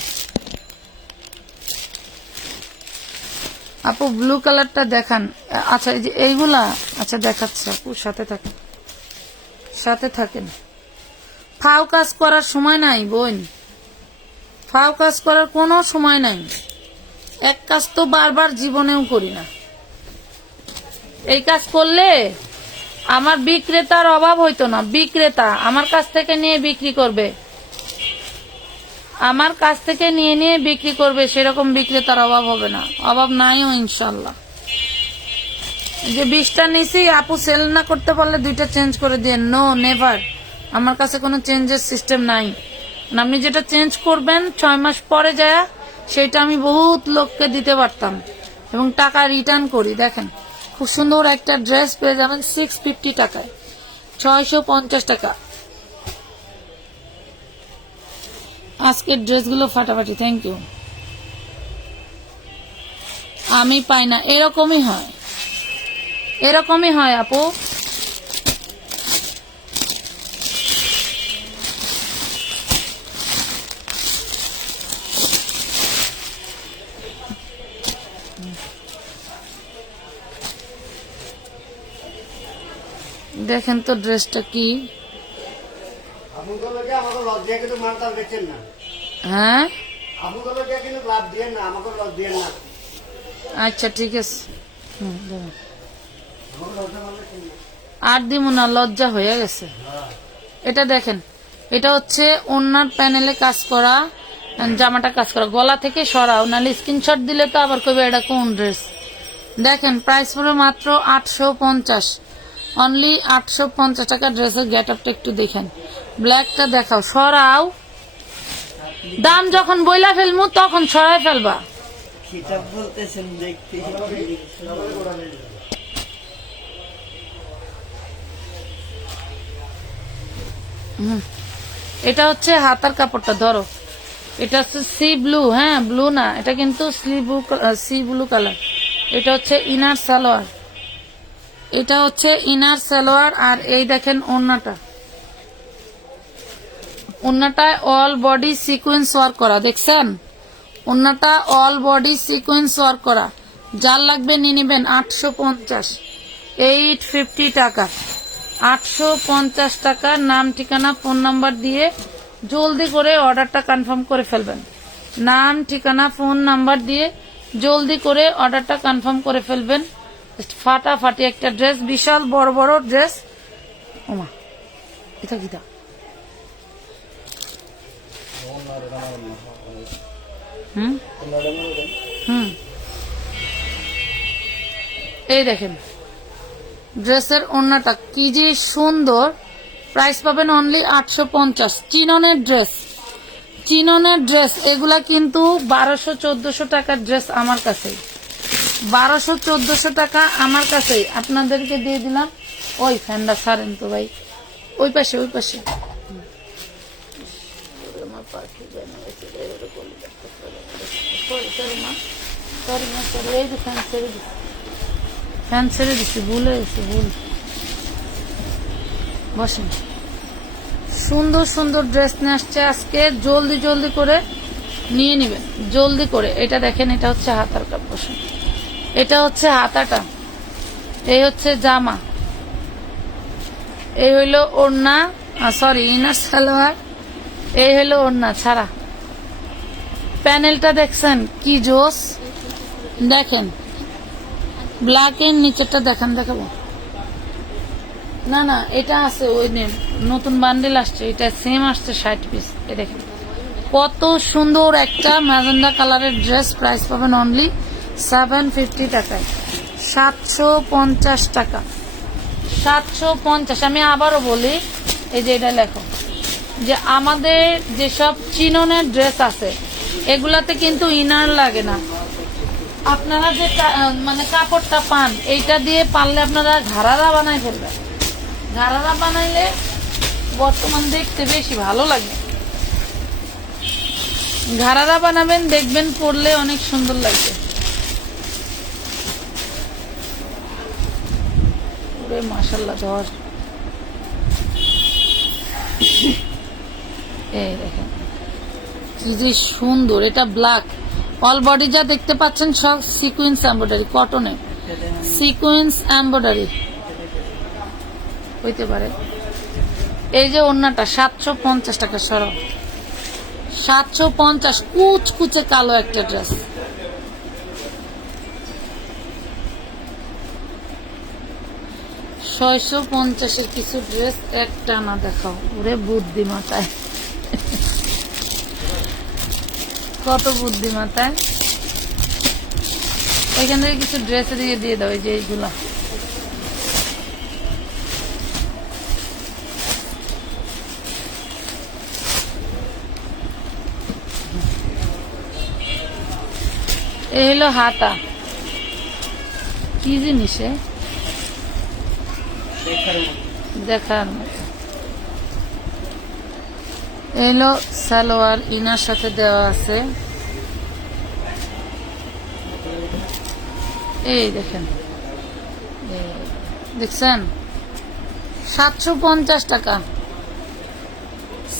আপু ব্লু কালারটা দেখান। আচ্ছা, এই যে এইগুলা, আচ্ছা দেখাচ্ছে আপু, সাথে থাকেন, সাথে থাকেন। ফাও কাজ করার সময় নাই বোন, ফাও কাজ করার কোনো সময় নাই। এক কাজ তো বারবার জীবনেও করি না। এই কাজ করলে আমার বিক্রেতার অভাব হইতো না। বিক্রেতা আমার কাছ থেকে নিয়ে বিক্রি করবে, আমার কাছ থেকে নিয়ে নিয়ে বিক্রি করবে, সেরকম বিক্রেতার অভাব হবে না, অভাব নাইও ইনশাল্লাহ। যে 20টা নিছি, আপু সেল না করতে পারলে 2টা চেঞ্জ করে দিয়ে, নো নেভার। আমার কাছে কোনো চেঞ্জের সিস্টেম নাই। আপনি যেটা চেঞ্জ করবেন 6 মাস পরে যায়, সেটা আমি বহুত লোককে দিতে পারতাম এবং টাকা রিটার্ন করি। দেখেন, খুব সুন্দর একটা ড্রেস পেয়ে যাবেন 650 টাকায়, 650 টাকা। আজকের ড্রেসগুলো ফাটাফাটি, থ্যাংক ইউ। আমি পাই না, এরকমই হয়, এরকমই হয় আপু। দেখেন তো ড্রেসটা কি। আপনাদেরকে আমাকে লজ দিয়ে কিন্তু মালটা বেচেন না। হ্যাঁ আপনাদেরকে কিন্তু লাভ দিয়ে না, আমাকে লজ দিয়ে না। আচ্ছা ঠিক আছে, দেবেন। আমাকে লজটা মাল বেচেন না। আর দিব না, লজ্জা হয়ে গেছে। এটা দেখেন, এটা হচ্ছে ওনার প্যানেলে কাজ করা, জামাটা কাজ করা, গলা থেকে সরাও, নাহলে স্ক্রিনশট দিলে তো আবার কবে এটা কোন ড্রেস। দেখেন প্রাইস পড়বে মাত্র 850, অনলি 850 টাকা। ড্রেসের গেট আপটা একটু দেখেন, ব্ল্যাকটা দেখাও, সরাও। দাম যখন বইলা ফেলমু তখন সরাই ফেলবা। খিতাব বলতেছেন দেখতে। এটা হচ্ছে হাতার কাপড়টা, ধরো, এটা হচ্ছে সি ব্লু, হ্যাঁ ব্লু না, এটা কিন্তু সি ব্লু কালার। এটা হচ্ছে ইনার সালোয়ার, এটা হচ্ছে ইনার সালোয়ার। আর এই দেখেন ওড়নাটা, ওড়নাটায় অল বডি সিকোয়েন্স ওয়ার্ক করা, দেখছেন? ওড়নাটা অল বডি সিকোয়েন্স ওয়ার্ক করা। যার লাগবে নিয়ে নেবেন 850, 850 টাকা, 850 টাকা। নাম ঠিকানা ফোন নাম্বার দিয়ে জলদি করে অর্ডারটা কনফার্ম করে ফেলবেন। নাম ঠিকানা ফোন নাম্বার দিয়ে জলদি করে অর্ডারটা কনফার্ম করে ফেলবেন। ফাটাফাটি একটা ড্রেস, বিশাল বড় বড় ড্রেস। ওমা এটা কি দা? হুম হুম এই দেখেন ড্রেসের ওড়নাটা কি যে সুন্দর। প্রাইস পাবেন অনলি 850। চিননের ড্রেস, চিননের ড্রেস, এগুলা কিন্তু 1200-1400 টাকার ড্রেস আমার কাছে, 1200-1400 টাকা আমার কাছেই। আপনাদেরকে দিয়ে দিলাম। ওই ফ্যানটা সারেন তো ভাই, ওই পাশে, ওই পাশে। এই যে ফ্যান ছেড়ে দিচ্ছি, ফ্যান ছেড়ে দিচ্ছি, ভুলে গেছি, ভুল। বসেন, সুন্দর সুন্দর ড্রেস নিয়ে আসছে আজকে, জলদি জলদি করে নিয়ে নেবেন, জলদি করে। এটা দেখেন, এটা হচ্ছে হাতার কাপড়, এটা হচ্ছে হাতাটা, এই হচ্ছে জামা, এই হইলো ওড়না, সরি ইনার সালোয়ার, এই হইলো ওড়না ছাড়া। প্যানেলটা দেখছেন কি জোস, দেখেন ব্ল্যাকের নিচেরটা দেখেন, দেখাবো না না, এটা আছে ওই নতুন বান্ডেল আসছে, এটা সেম আসছে 60 পিস। এ দেখেন কত সুন্দর একটা ম্যাজেন্ডা কালারের ড্রেস। প্রাইস পাবেন অনলি 750 টাকায়, 750 টাকা, 750। আমি আবারও বলি, এই যে এটা লেখো, যে আমাদের যেসব চিননের ড্রেস আছে এগুলাতে কিন্তু ইনার লাগে না। আপনারা যে মানে কাপড়টা পান, এইটা দিয়ে পারলে আপনারা ঘাড়ারা বানাই ফেলবেন। ঘাড়ারা বানাইলে বর্তমান দেখতে বেশি ভালো লাগে। ঘাড়ারা বানাবেন, দেখবেন পরলে অনেক সুন্দর লাগবে। মাশাআল্লাহ, ধর এই দেখেন কি যে সুন্দর। এটা ব্ল্যাক, অল বডি যা দেখতে পাচ্ছেন সব সিকোয়েন্স এমব্রয়ডারি, কটনে সিকোয়েন্স এমব্রয়ডারি হইতে পারে। এই যে ওড়নাটা 750 টাকা, সরব 750, কুচকুচে কালো একটা ড্রেস। $650 কিছু ড্রেস একটা না দেখাও, ওরে বুদ্ধিমাতায়, কত বুদ্ধিমাতায়। এখান থেকে কিছু ড্রেস দিয়ে দাও, এই যে এইগুলা। এই হলো হাতা, কি জিনিসে দেখার মতো। এলো সালোয়ার, ইনার সাথে দেওয়া আছে। এই দেখেন, দেখছেন 750 টাকা,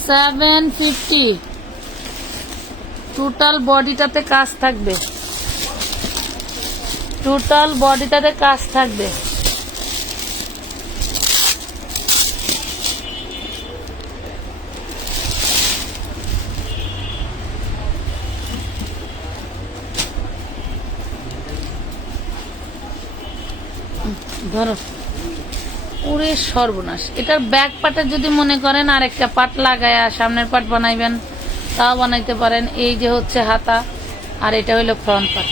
750। টোটাল বডিটাতে কাজ থাকবে, টোটাল বডিটাতে কাজ থাকবে। ধরো, ওরে সর্বনাশ। এটার ব্যাক পার্টের যদি মনে করেন আর একটা পার্ট লাগায়া সামনের পার্ট বানাইবেন, তাও বানাইতে পারেন। এই যে হচ্ছে হাতা, আর এটা হলো ফ্রন্ট পার্ট।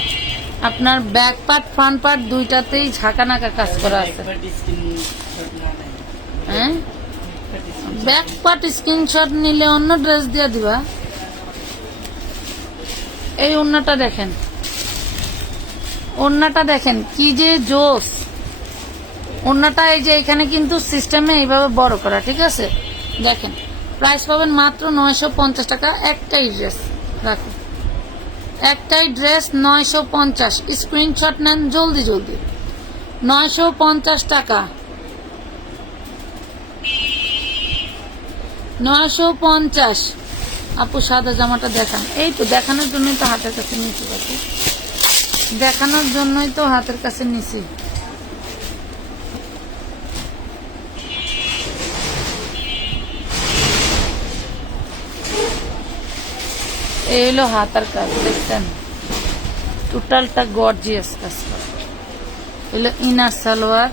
আপনার ব্যাক পার্ট ফ্রন্ট পার্ট দুইটাতেই ঝাঁকা নাকা কাজ করা আছে। হ্যাঁ, ব্যাক পার্ট স্ক্রিনশট নিলে অন্য ড্রেস দিয়ে দিবা। এই ওড়নাটা দেখেন, ওড়নাটা দেখেন কি যে জোস। ওড়নাটা এই যে এখানে কিন্তু সিস্টেমে এইভাবে বড় করা, ঠিক আছে। দেখেন, প্রাইস পাবেন মাত্র 950 টাকা। একটাই ড্রেস রাখুন, একটাই ড্রেস 950। স্ক্রিনশট নেন জলদি জলদি। 950 টাকা, 950। আপু সাদা জামাটা দেখান। এই তো দেখানোর জন্যই তো হাতের কাছে নিয়েছি, বাকি দেখানোর জন্যই তো হাতের কাছে নিছি। এই হলো হাতার কাজ, দেখছেন টোটালটা গর্জিয়াস কাজ করা। হলো ইনার সালোয়ার,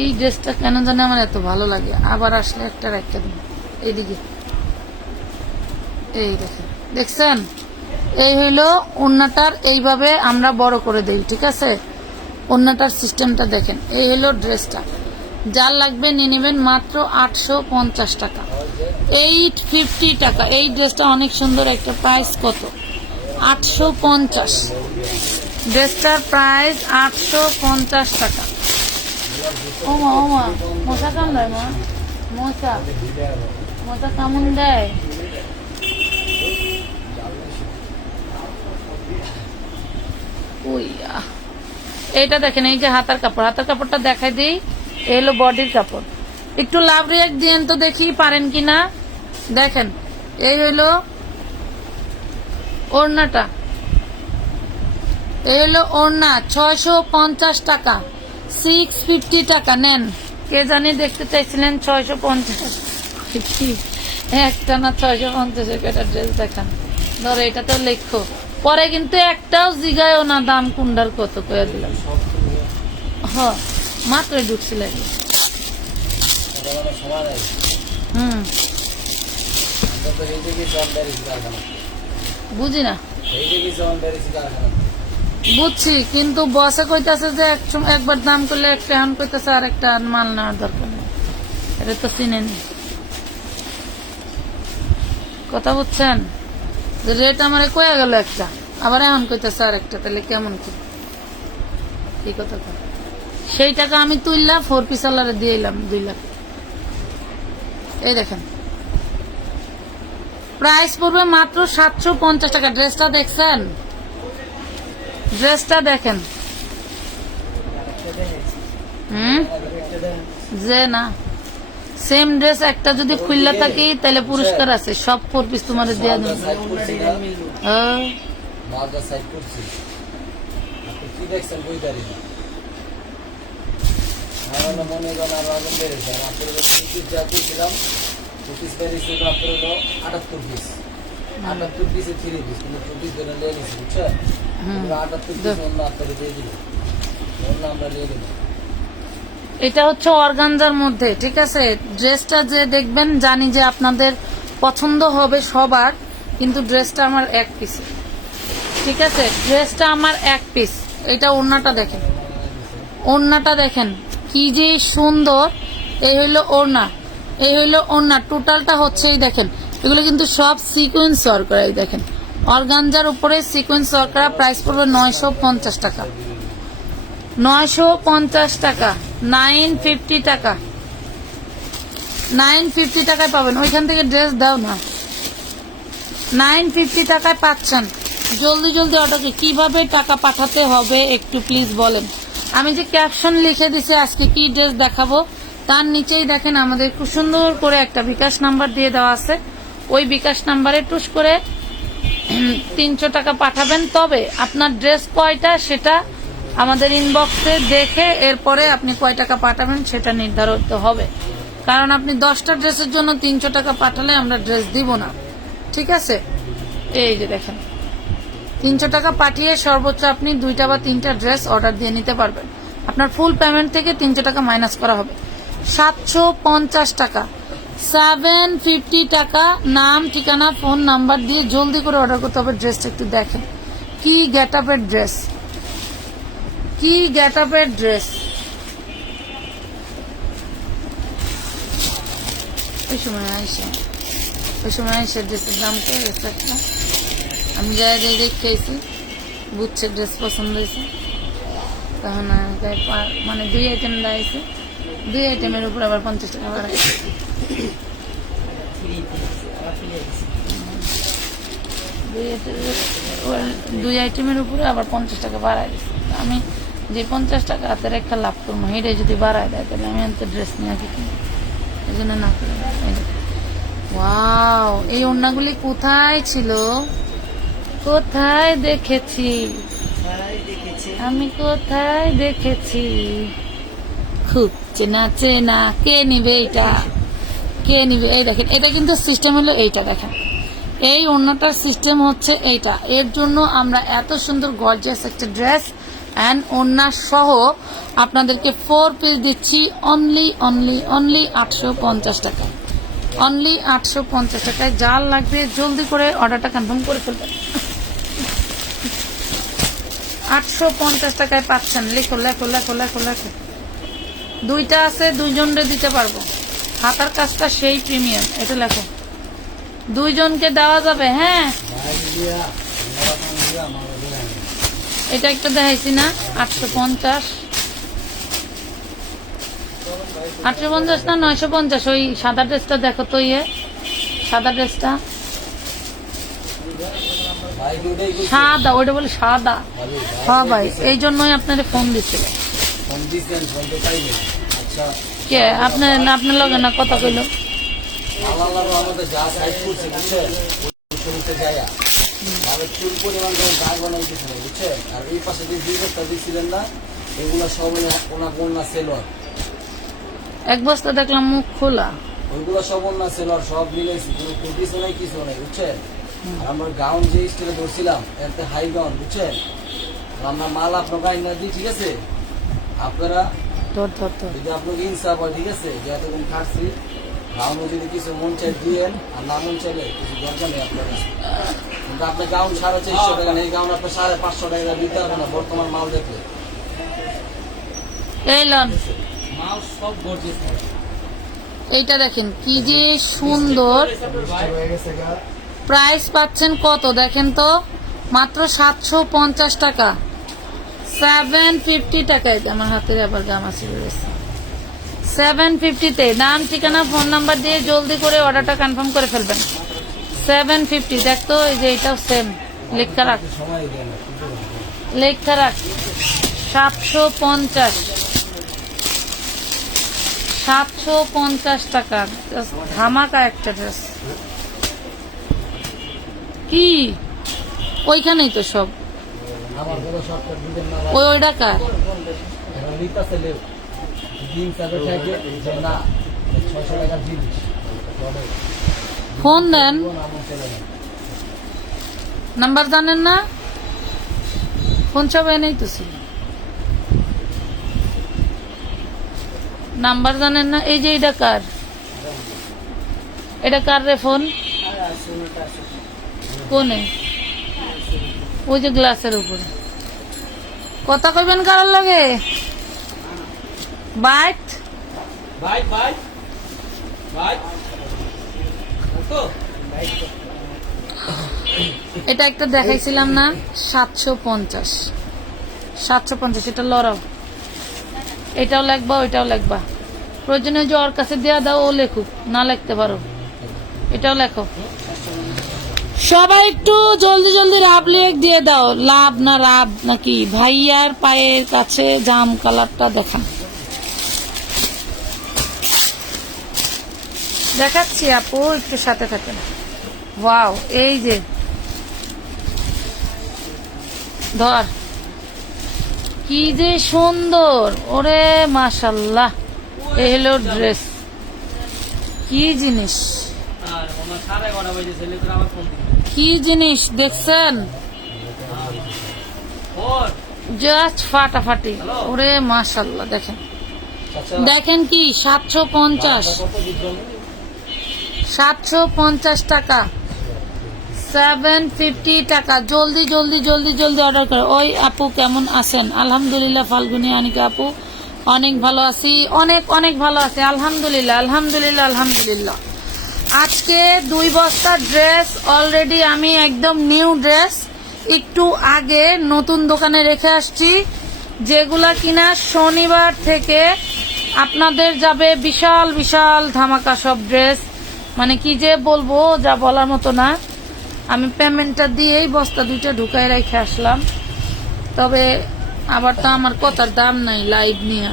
এই ড্রেসটা কেন জানি আমার এত ভালো লাগে। আবার আসলে একটা রাখতে দিন এইদিকে। এই দেখেন, দেখছেন এই হইলো ওড়নাটার, এইভাবে আমরা বড় করে দেই, ঠিক আছে। ওড়নাটার সিস্টেমটা দেখেন। এই হলো ড্রেসটা, যার লাগবে নিয়ে নেবেন মাত্র 850 টাকা, 850 টাকা। এই ড্রেসটা অনেক সুন্দর একটা। প্রাইস কত? 850। ড্রেসটার প্রাইস 850 টাকা। ওমা ওমা, মশা কামড়ায় মা, মশা মশা কামড় দেয়। এইটা দেখেন, এই যে হাতার কাপড়, হাতার কাপড়টা দেখাই দিই। এই হলো বডির কাপড়। একটু লাভ রিয়াক্ট দিয়েন তো দেখি পারেন কিনা। দেখেন, এই হলো ওড়নাটা, এই হলো ওড়না। 650 টাকা, 650 টাকা। নেন, কে জানি দেখতে চাইছিলেন 650 একটা না 650 একটা ড্রেস দেখান। ধরো এটা তো লেখো, পরে কিন্তু একটাও জিগায়ও না দাম কুন্ডার কত করে দিলাম। হ, মাত্র ঢুকছিল। বুঝি না, বুঝছি, কিন্তু বসে কইতাছে যে একবার দাম করলে একটা এখন কইতাছে আর একটা মাল নেওয়ার দরকার নেই। এটা তো চিনেনি, কথা বুঝছেন। রেট আমার কয়ে গেল একটা, আবার এখন কইতাছে আর একটা, তাহলে কেমন কি কথা। সেই টাকা আমি তুললাম 4 পিস আলারে দিয়ে এলাম 2 লাখ। এই দেখেন, প্রাইস পড়বে মাত্র 750 টাকা। ড্রেসটা দেখছেন, ড্রেসটা দেখেন। যে না, সেম ড্রেস একটা যদি খুললা থাকি তাহলে পুরস্কার আছে। সব 4 পিস তোমার দিয়ে দেব। মনে করেন আরো আগে বেড়েছে। আপনার 25 যা দিয়েছিলাম, 25 বেড়েছে আপনার হলো 78 পিস। 78 পিসে 3 পিস, কিন্তু 25 ধরে নিয়ে নিচ্ছি, বুঝছেন। 78 পিস অন্য আপনাকে দিয়ে দিল, অন্য আমরা নিয়ে নিব। এটা হচ্ছে অর্গানজার মধ্যে, ঠিক আছে। ড্রেসটা যে দেখবেন, জানি যে আপনাদের পছন্দ হবে সবার, কিন্তু ড্রেসটা আমার 1 পিস, ঠিক আছে। ড্রেসটা আমার 1 পিস। এটা ওড়নাটা দেখেন, ওড়নাটা দেখেন কি যে সুন্দর। এই হইলো ওড়না, এই হইলো ওড়না। টোটালটা হচ্ছে এই দেখেন, এগুলো কিন্তু সব সিকোয়েন্স ওয়ার্ক করা। এই দেখেন, অর্গানজার উপরে সিকোয়েন্স ওয়ার্ক করা। প্রাইস পড়বে 950 টাকা, 950 টাকা, 950 টাকা, 950 টাকায় পাবেন। ওইখান থেকে ড্রেস দাও না, 950 টাকায় পাচ্ছেন। জলদি জলদি অর্ডার কিভাবে টাকা পাঠাতে হবে একটু প্লিজ বলেন। আমি যে ক্যাপশন লিখে দিছি আজকে কি ড্রেস দেখাবো তার নিচেই দেখেন আমাদের খুব সুন্দর করে একটা বিকাশ নাম্বার দিয়ে দেওয়া আছে। ওই বিকাশ নাম্বারে টুস করে 300 টাকা পাঠাবেন। তবে আপনার ড্রেস কয়টা সেটা আমাদের ইনবক্সে দেখে এরপরে আপনি কয় টাকা পাঠাবেন সেটা নির্ধারিত হবে। কারণ আপনি 10টা ড্রেসের জন্য 300 টাকা পাঠালে আমরা ড্রেস দিব না, ঠিক আছে? এই যে দেখেন 300 টাকা পাঠিয়ে সর্বোচ্চ আপনি 2টা বা 3টা ড্রেস অর্ডার দিয়ে নিতে পারবেন। আপনার ফুল পেমেন্ট থেকে 300 টাকা মাইনাস করা হবে। 750 টাকা, 750 টাকা। নাম, ঠিকানা, ফোন নাম্বার দিয়ে জলদি করে অর্ডার করতে হবে। ড্রেসটা একটু দেখেন, কি গেট আপের ড্রেস, কি গেট আপের ড্রেস। ওই সময় আইসা ড্রেসের দাম কে গেছে একটা, আমি যাই দেখেছি বুঝছে ড্রেস পছন্দ হয়েছে তখন মানে 2 আইটেম দিয়েছে, 2 আইটেমের উপর আবার 50 টাকা বাড়াই। 2 আইটেমের উপরে আবার 50 টাকা বাড়াই দিচ্ছে। আমি যে 50 টাকা হাতে রেখা লাভ করবো এটাই যদি বাড়ায় দেয় তাহলে আমি তো ড্রেস নিয়ে কি কিনি, এই জন্য না করে। ওয়াও, এই ওড়নাগুলি কোথায় ছিল, কোথায় দেখেছি আমি, কোথায় দেখেছি? খুব চেনা চেনা। কে নিবে এটা, কে নিবে? এই দেখেন, এটা কিন্তু সিস্টেম হলো এইটা। দেখেন এই ওড়নাটার সিস্টেম হচ্ছে এইটা। এর জন্য আমরা এত সুন্দর গর্জিয়াস একটা ড্রেস অ্যান্ড ওড়না সহ আপনাদেরকে 4 পিস দিচ্ছি অনলি 850 টাকায়। অনলি 850 টাকায়। যার লাগবে জলদি করে অর্ডারটা কনফার্ম করে ফেলবেন। 850 টাকায় পাচ্ছেন। লেখো লেখো লেখো লেখো লেখো। 2টা আছে, 2 জনরে দিতে পারবো। হাতার কাজটা সেই প্রিমিয়াম। এটা লেখো, 2 জনকে দেওয়া যাবে। হ্যাঁ, এটা একটা দেখাইছি না, 850 না 950। ওই সাদা ড্রেসটা দেখো তো, সাদা ড্রেসটা সাদা, ওইটা বলে সাদা। হ্যাঁ ভাই, এই জন্যই আপনাদের ফোন দিচ্ছিল। কে আপনার লগে না কথা কইলো? এক বস্তা দেখলাম মুখ খোলা, ওইগুলো সব অন্য সেলর সব মিলেছি, কোনো কিছু নাই, কিছু নাই, বুঝছেন? আমার গাউন যে স্টাইলে ধরছিলাম এতে হাই গাউন, বুঝছেন? আমরা মাল আপনার গাইন না দিই, ঠিক আছে? আপনারা যদি আপনাকে ইনসাফ হয়, ঠিক আছে, যে এতদিন খাটছি, গাউনও যদি কিছু মন চাই দিয়েন, আর না মন চাইলে কিছু দরকার নেই আপনার কাছে। কিন্তু আপনার গাউন 450 টাকা নেই, গাউন আপনার 550 টাকা দিতে হবে না বর্তমান মাল দেখলে। এই লন, মাল সব গর্জিয়াস থাকে। এইটা দেখেন কি যে সুন্দর। প্রাইস পাচ্ছেন কত দেখেন তো, মাত্র 750 টাকা। 750 টাকায়। আমার হাতের আবার জামা ছিল 750-তে। নাম, ঠিকানা, ফোন নাম্বার দিয়ে জলদি করে অর্ডারটা কনফার্ম করে ফেলবেন। 750 দেখতো। এই যে এটাও সেম, লেখা রাখ, লেখা রাখ। 750 টাকা। ধামাকা একটা ড্রেস। কি ওইখানেই তো সব, ওইটা কার? ফোন দেন, নাম্বার জানেন না? ফোন সব এনেই তো ছিল, নাম্বার জানেন না? এই যে এটা কার, এটা কার রে ফোন? কোনে? ওই যে গ্লাসের উপরে। কথা কইবেন কারোর লাগে? বাইট ভাই ভাই ভাই এটা একটা দেখাইছিলাম না, 750। এটা লড়াও, এটাও লাগবা, ওইটাও লাগবা। প্রয়োজনে যে ওর কাছে দেওয়া দাও, ও লেখুক, না লিখতে পারো, এটাও লেখো। সবাই একটু জলদি জলদি রাব লিখ দিয়ে দাও, লাভ না রাব নাকি? ভাইয়ার পায়ের কাছে জাম কালারটা দেখান। দেখাচ্ছি আপু, একটু সাথে থাকেন। ওয়াও, এই যে ধর, কি যে সুন্দর, ওরে মাশাল্লাহ। এই হলো ড্রেস, কি জিনিস, কি জিনিস দেখছেন? জাস্ট ফাটাফাটি, ওরে মাশাল্লাহ। দেখেন দেখেন কি 750, 750 টাকা, 750 টাকা। জলদি জলদি জলদি জলদি অর্ডার করো। ওই আপু কেমন আছেন? আলহামদুলিল্লাহ ফাল্গুনি আনিকা আপু অনেক ভালো আছি, অনেক অনেক ভালো আছি, আলহামদুলিল্লাহ আলহামদুলিল্লাহ আলহামদুলিল্লাহ। আজকে 2 বস্তা ড্রেস অলরেডি আমি একদম নিউ ড্রেস একটু আগে নতুন দোকানে রেখে আসছি, যেগুলা কিনা শনিবার থেকে আপনাদের যাবে বিশাল বিশাল ধামাকা সব ড্রেস। মানে কি যে বলবো, যা বলার মতো না। আমি পেমেন্টটা দিয়েই বস্তা 2টা ঢুকাই রেখে আসলাম। তবে আবার তো আমার কথার দাম নাই লাইভ নিয়ে,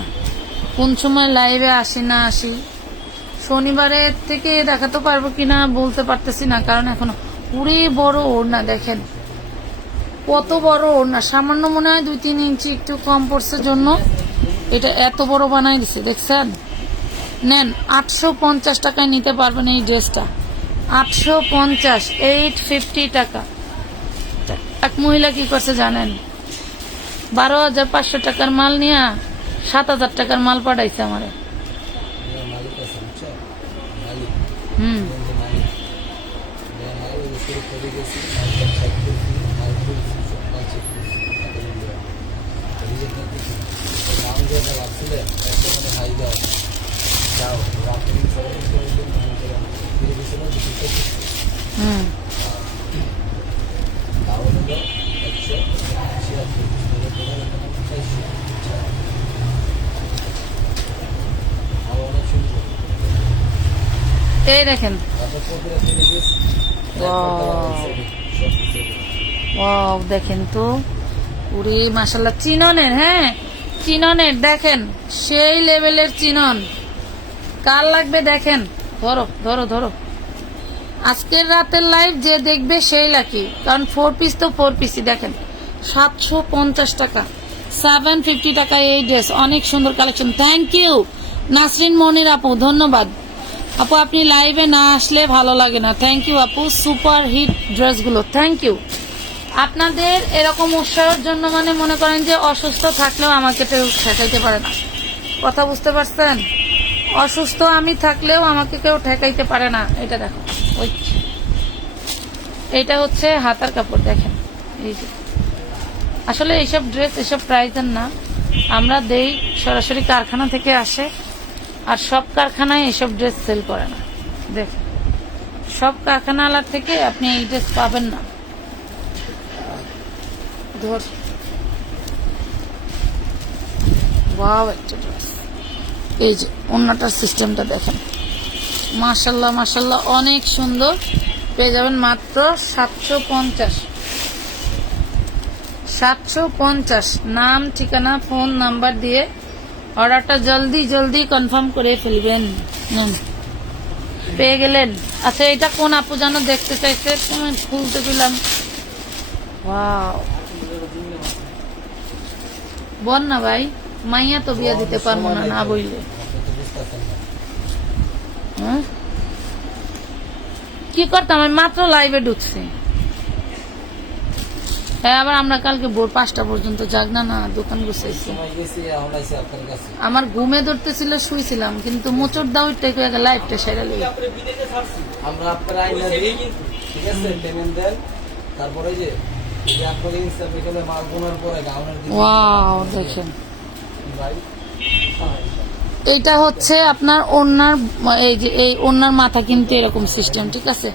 কোন সময় লাইভে আসি না আসি। শনিবারের থেকে দেখাতে পারবো কিনা বলতে পারতেছি না, কারণ এখনো পুরো বড় ওড়না। দেখেন কত বড় ওড়না, সামান্য মনে হয় 2-3 ইঞ্চি একটু কম পড়ছে জন্য এটা এত বড় বানাই দিছে। দেখছেন? নেন, 850 টাকায় নিতে পারবেন এই ড্রেসটা। 850, 850 টাকা। এক মহিলা কি করছে জানেন? 12,500 টাকার মাল নিয়ে 7,000 টাকার মাল পাঠাইছে আমারে। মালিক আছে বুঝছো, মালিক হুম, শুরু করে গেছি, মালিক চেক করছি, মালিক করছি, সব মাল চেক করছি, নাম দিয়ে লাগছিলে একটা মানে হাই দাও যাও রাত্রি ফিরে গেছিল হুম। তাও হলো 186 অনেক সুন্দর। এই দেখেন, তারপর কপিরা ফিরে গেছি, ওয়াও দেখেন তো, পুরি মাশাল্লাহ চিননের। হ্যাঁ চিননের, দেখেন সেই লেভেলের চিনন। কার লাগবে দেখেন, ধরো ধরো ধরো। আজকের রাতের লাইভ যে দেখবে সেই লাকি, কারণ 4 পিস তো 4 পিসই। দেখেন 750 টাকা, 750 টাকা এই ড্রেস। অনেক সুন্দর কালেকশন। থ্যাংক ইউ নাসরিন মনির আপু, ধন্যবাদ আপু। আপনি লাইভে না আসলে ভালো লাগে না। থ্যাংক ইউ আপু, সুপার হিট ড্রেসগুলো, থ্যাংক ইউ। আপনাদের এরকম উৎসাহের জন্য মানে মনে করেন যে অসুস্থ থাকলেও আমাকে কেউ ঠেকাইতে পারে না। কথা বুঝতে পারছেন? অসুস্থ আমি থাকলেও আমাকে কেউ ঠেকাইতে পারে না। এটা দেখো, ওই এটা হচ্ছে হাতার কাপড়। দেখেন এই যে, আসলে এইসব ড্রেস এসব প্রাইজের না, আমরা দেই সরাসরি কারখানা থেকে আসে, আর সব কারখানায় এসব ড্রেস সেল করে না। দেখেন সব কারখানাওয়ালার থেকে আপনি এই ড্রেস পাবেন না। ধর, ওয়াও একটা ড্রেস। এই যে ওন্নাটার সিস্টেমটা দেখেন, মাশাল্লাহ মাশাল্লাহ অনেক সুন্দর। পেয়ে যাবেন মাত্র 750, 750। নাম ঠিকানা ফোন নাম্বার দিয়ে অর্ডারটা জলদি জলদি কনফার্ম করে ফেলবেন। পেয়ে গেলেন। আচ্ছা এটা কোন আপু জানো দেখতে চাইছে, তুমি খুলতে দিলাম। ওয়াও, বল না ভাই, মাইয়া তো বিয়া দিতে পারবো না না বইলে। হ্যাঁ কি করতাম, আমি মাত্র লাইভে ঢুকছি। হ্যাঁ আবার আমরা কালকে ভোর 5টা পর্যন্ত জাগনা না দোকান গুছাইছি। আমার ঘুমে ধরতেছিল, শুইছিলাম, কিন্তু মোচর দাও লাইভটা সেরা লেগে। আমরা আপনারা আইনা দিই, ঠিক আছে, পেমেন্ট দেন, তারপরে যে আপনাদের ইনস্টাগ্রামে বিকেলে মাল বোনার পরে গাউনের দিন। ওয়াও দেখেন, ভাই এইটা হচ্ছে আপনার ওড়নার, এই যে এই ওড়নার মাথা কিন্তু এরকম সিস্টেম, ঠিক আছে।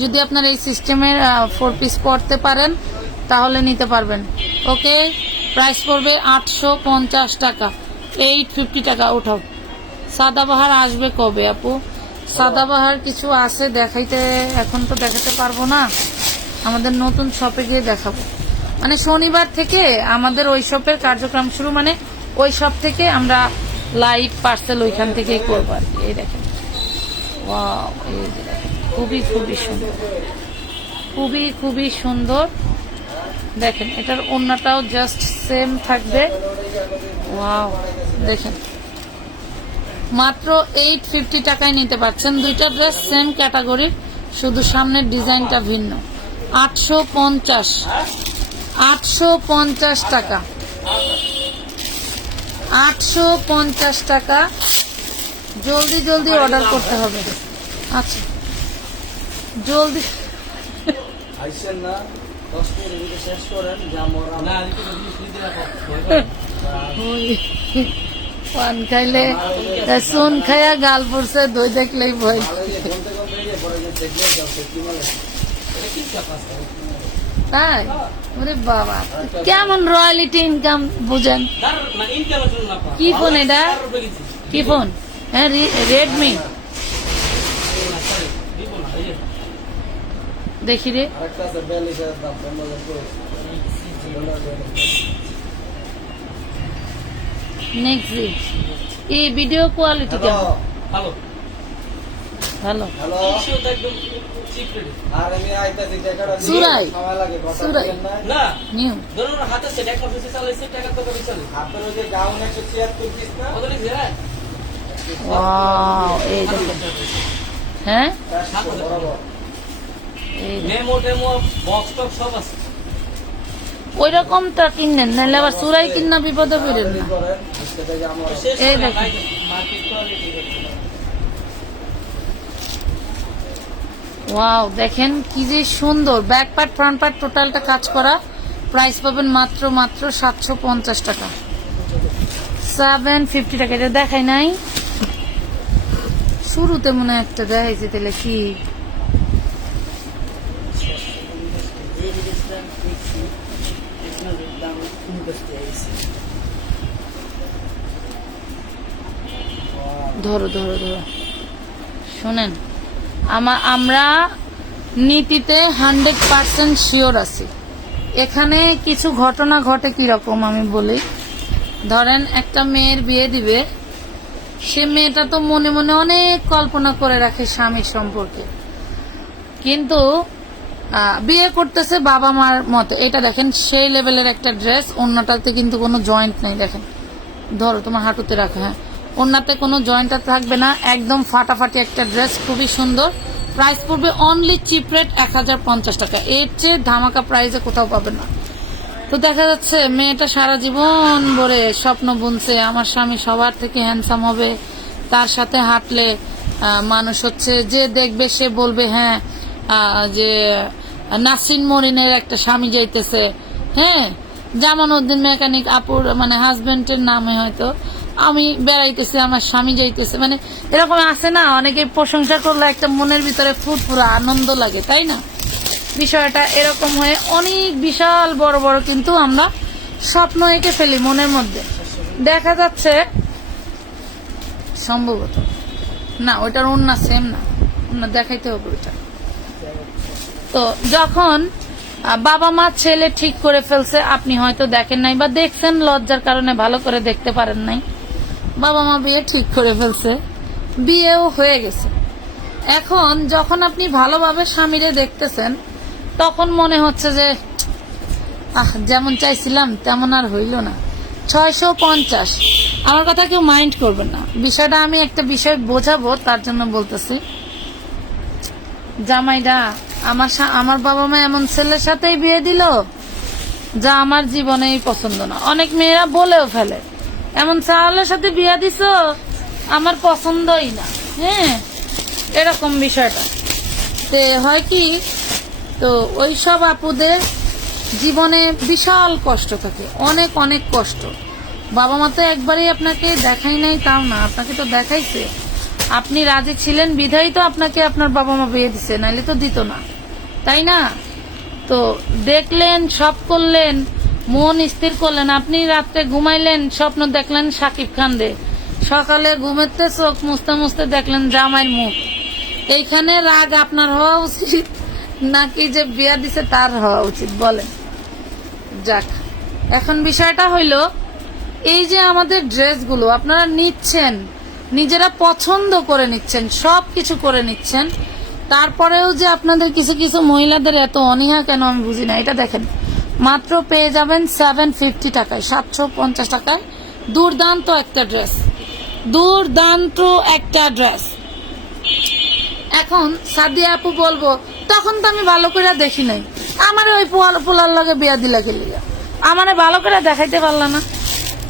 যদি আপনার এই সিস্টেমের 4 পিস পরতে পারেন তাহলে নিতে পারবেন। ওকে, প্রাইস পড়বে 850 টাকা, 850 টাকা। উঠাও। সাদাবাহার আসবে কবে আপু? সাদাবাহার কিছু আছে দেখাইতে, এখন তো দেখাতে পারবো না, আমাদের নতুন শপে গিয়ে দেখাবো। মানে শনিবার থেকে আমাদের ওই শপের কার্যক্রম শুরু, মানে ওই শপ থেকে আমরা লাইভ পার্সেল ওইখান থেকেই করবো আর কি। এই দেখেন, ওয়াও, এই যে দেখেন, খুবই খুবই সুন্দর, খুবই খুবই সুন্দর। দেখেন এটার ওড়নাটাও জাস্ট সেম থাকবে। ওয়াও, দেখেন মাত্র 850 টাকায় নিতে পারছেন। দুইটা ড্রেস সেম ক্যাটাগরির, শুধু সামনের ডিজাইনটা ভিন্ন। 850 টাকা, 850 টাকা। জলদি জলদি অর্ডার করতে হবে। আচ্ছা, জলদি আইসেন না, 10 মিনিটের ভিতরে শেষ করেন, যা মরা না ওই পান খাইলে সুন খাইয়া গাল পড়ছে, দই দেখলেই ভয়। বলতে পরে যে দেখলে যাও কি বলে এটা কি কাপাস তাই? ওরে বাবা, কেমন রয়্যালিটি ইনকাম বুঝেন। কি ফোন এটা? কি ফোন? হ্যাঁ, রেডমি। দেখি রে, আরেকটা আছে 42,000 দাম, 15,000 করে নেক্সট এই ভিডিও কোয়ালিটি কেমন? হ্যালো ভালো। হ্যালো, একদম চিপ রেডি। আর আমি আইতাছি টাকাটা দিয়ে সুরাই, সময় লাগে কথা সুরাই। বলেন না। না নিউ ধরুন হাতে সেট এক মাসে চালাইছে টাকা তো কবে চলে আপনার ওই যে গাউন 176 পিস না, কত লিখছে হ্যাঁ ওয়াও, এই দেখেন। হ্যাঁ, 400 বরাবর। এই দেখেন। মেমো টেমো বক্স টক সব আছে ওই রকমটা কিনেন, নাহলে আবার সুরাই কিনা বিপদে পড়েন না। করেন আজকে থেকে আমার শেষ এই করে দেখেন। মার্কেট কোয়ালিটি করতে ওয়াও, দেখেন কি যে সুন্দর। ব্যাক পার্ট ফ্রন্ট পার্ট টোটালটা কাজ করা। প্রাইস পাবেন মাত্র মাত্র 750 টাকা, 750 টাকা। এটা দেখাই নাই শুরুতে, মনে হয় একটা দেখাইছে, তাহলে কি যে জিনিসটা দেখছি আপনাদের দাম ইনভেস্ট হয়েছে। ধরো ধরো ধরো, শোনেন, আমরা নীতিতে 100% শিওর আছি। এখানে কিছু ঘটনা ঘটে, কিরকম আমি বলি। ধরেন একটা মেয়ের বিয়ে দিবে, সে মেয়েটা তো মনে মনে অনেক কল্পনা করে রাখে স্বামীর সম্পর্কে, কিন্তু বিয়ে করতেছে বাবা মার মতে। এটা দেখেন সেই লেভেলের একটা ড্রেস, অন্যটাতে কিন্তু কোনো জয়েন্ট নেই। দেখেন, ধরো তোমার হাঁটুতে রাখো, হ্যাঁ, অন্যতে কোনো জয়েন্ট থাকবে না, একদম ফাটাফাটি একটা ড্রেস, খুবই সুন্দর। প্রাইস পড়বে অনলি চিপ রেট 1050 টাকা। এর চেয়ে ধামাকা প্রাইসে কোথাও পাবে না। তো দেখা যাচ্ছে মেয়েটা সারা জীবন ভরে স্বপ্ন বুনছে, আমার স্বামী সবার থেকে হ্যান্ডসাম হবে, তার সাথে হাঁটলে মানুষ হচ্ছে যে দেখবে সে বলবে হ্যাঁ যে নাসরিন মরিনের একটা স্বামী যাইতেছে, হ্যাঁ, জামানউদ্দিন মেকানিক আপুর মানে হাজবেন্ডের নামে হয়তো আমি বেড়াইতেছি, আমার স্বামী যাইতেছে, মানে এরকম আছে না, অনেকে প্রশংসা করলে একটা মনের ভিতরে ফুরফুরা আনন্দ লাগে, তাই না? বিষয়টা এরকম হয়ে অনেক বিশাল বড় বড় কিন্তু আমরা স্বপ্ন এঁকে ফেলি মনের মধ্যে। দেখা যাচ্ছে সম্ভবত না, ওইটার অন্য সেম না, অন্য দেখাইতে হবে ওইটা। তো যখন বাবা মা ছেলে ঠিক করে ফেলছে, আপনি হয়তো দেখেন নাই বা দেখছেন লজ্জার কারণে ভালো করে দেখতে পারেন নাই, বাবা মা বিয়ে ঠিক করে ফেলছে, বিয়েও হয়ে গেছে। এখন যখন আপনি ভালোভাবে স্বামীরে দেখতেছেন, তখন মনে হচ্ছে যে যেমন চাইছিলাম তেমন আর হইল না। 650, আমার কথা কেউ মাইন্ড করবেন না, বিষয়টা আমি একটা বিষয় বোঝাবো তার জন্য বলতেছি। জামাইরা আমার বাবা মা এমন ছেলের সাথেই বিয়ে দিল যা আমার জীবনেই পছন্দ না। অনেক মেয়েরা বলেও ফেলে এমন ছেলের সাথে বিয়ে দিছ আমার পছন্দই না, হ্যাঁ, এরকম বিষয়টা। তে হয় কি, তো ওই সব আপুদের জীবনে বিশাল কষ্ট থাকে, অনেক অনেক কষ্ট। বাবা মা তো একবারই আপনাকে দেখাই নাই তাও না, আপনাকে তো দেখাইছে, আপনি রাজি ছিলেন বিধাই তো আপনাকে আপনার বাবা মা বিয়ে দিছে, নাইলে তো দিত না, তাই না? তো দেখলেন, সব করলেন, মন স্থির করলেন, আপনি রাত্রে ঘুমাইলেন, স্বপ্ন দেখলেন শাকিব খান রে, সকালে ঘুমেতে চোখ মুছতে মুছতে দেখলেন জামাইয়ের মুখ। এইখানে রাগ আপনার হওয়া উচিত নাকি যে বিয়া দিছে তার হওয়া উচিত বলেন? যাক, এখন বিষয়টা হইলো এই যে আমাদের ড্রেসগুলো আপনারা নিচ্ছেন, নিজেরা পছন্দ করে নিচ্ছেন, সব কিছু করে নিচ্ছেন, তারপরেও যে আপনাদের কিছু কিছু মহিলাদের এত অনীহা কেন আমি বুঝি না। এটা দেখেন, মাত্র পেয়ে যাবেন 750 টাকায়, 750 টাকায় দুর্দান্ত একটা ড্রেস, দুর্দান্ত একটা ড্রেস। এখন সাদিয়া আপু বলবো, তখন তো আমি ভালো করে দেখি নাই, আমারে ওই পোলার লগে বিয়া দিলা খেলি, আমারে ভালো করে দেখাইতে পারলা না।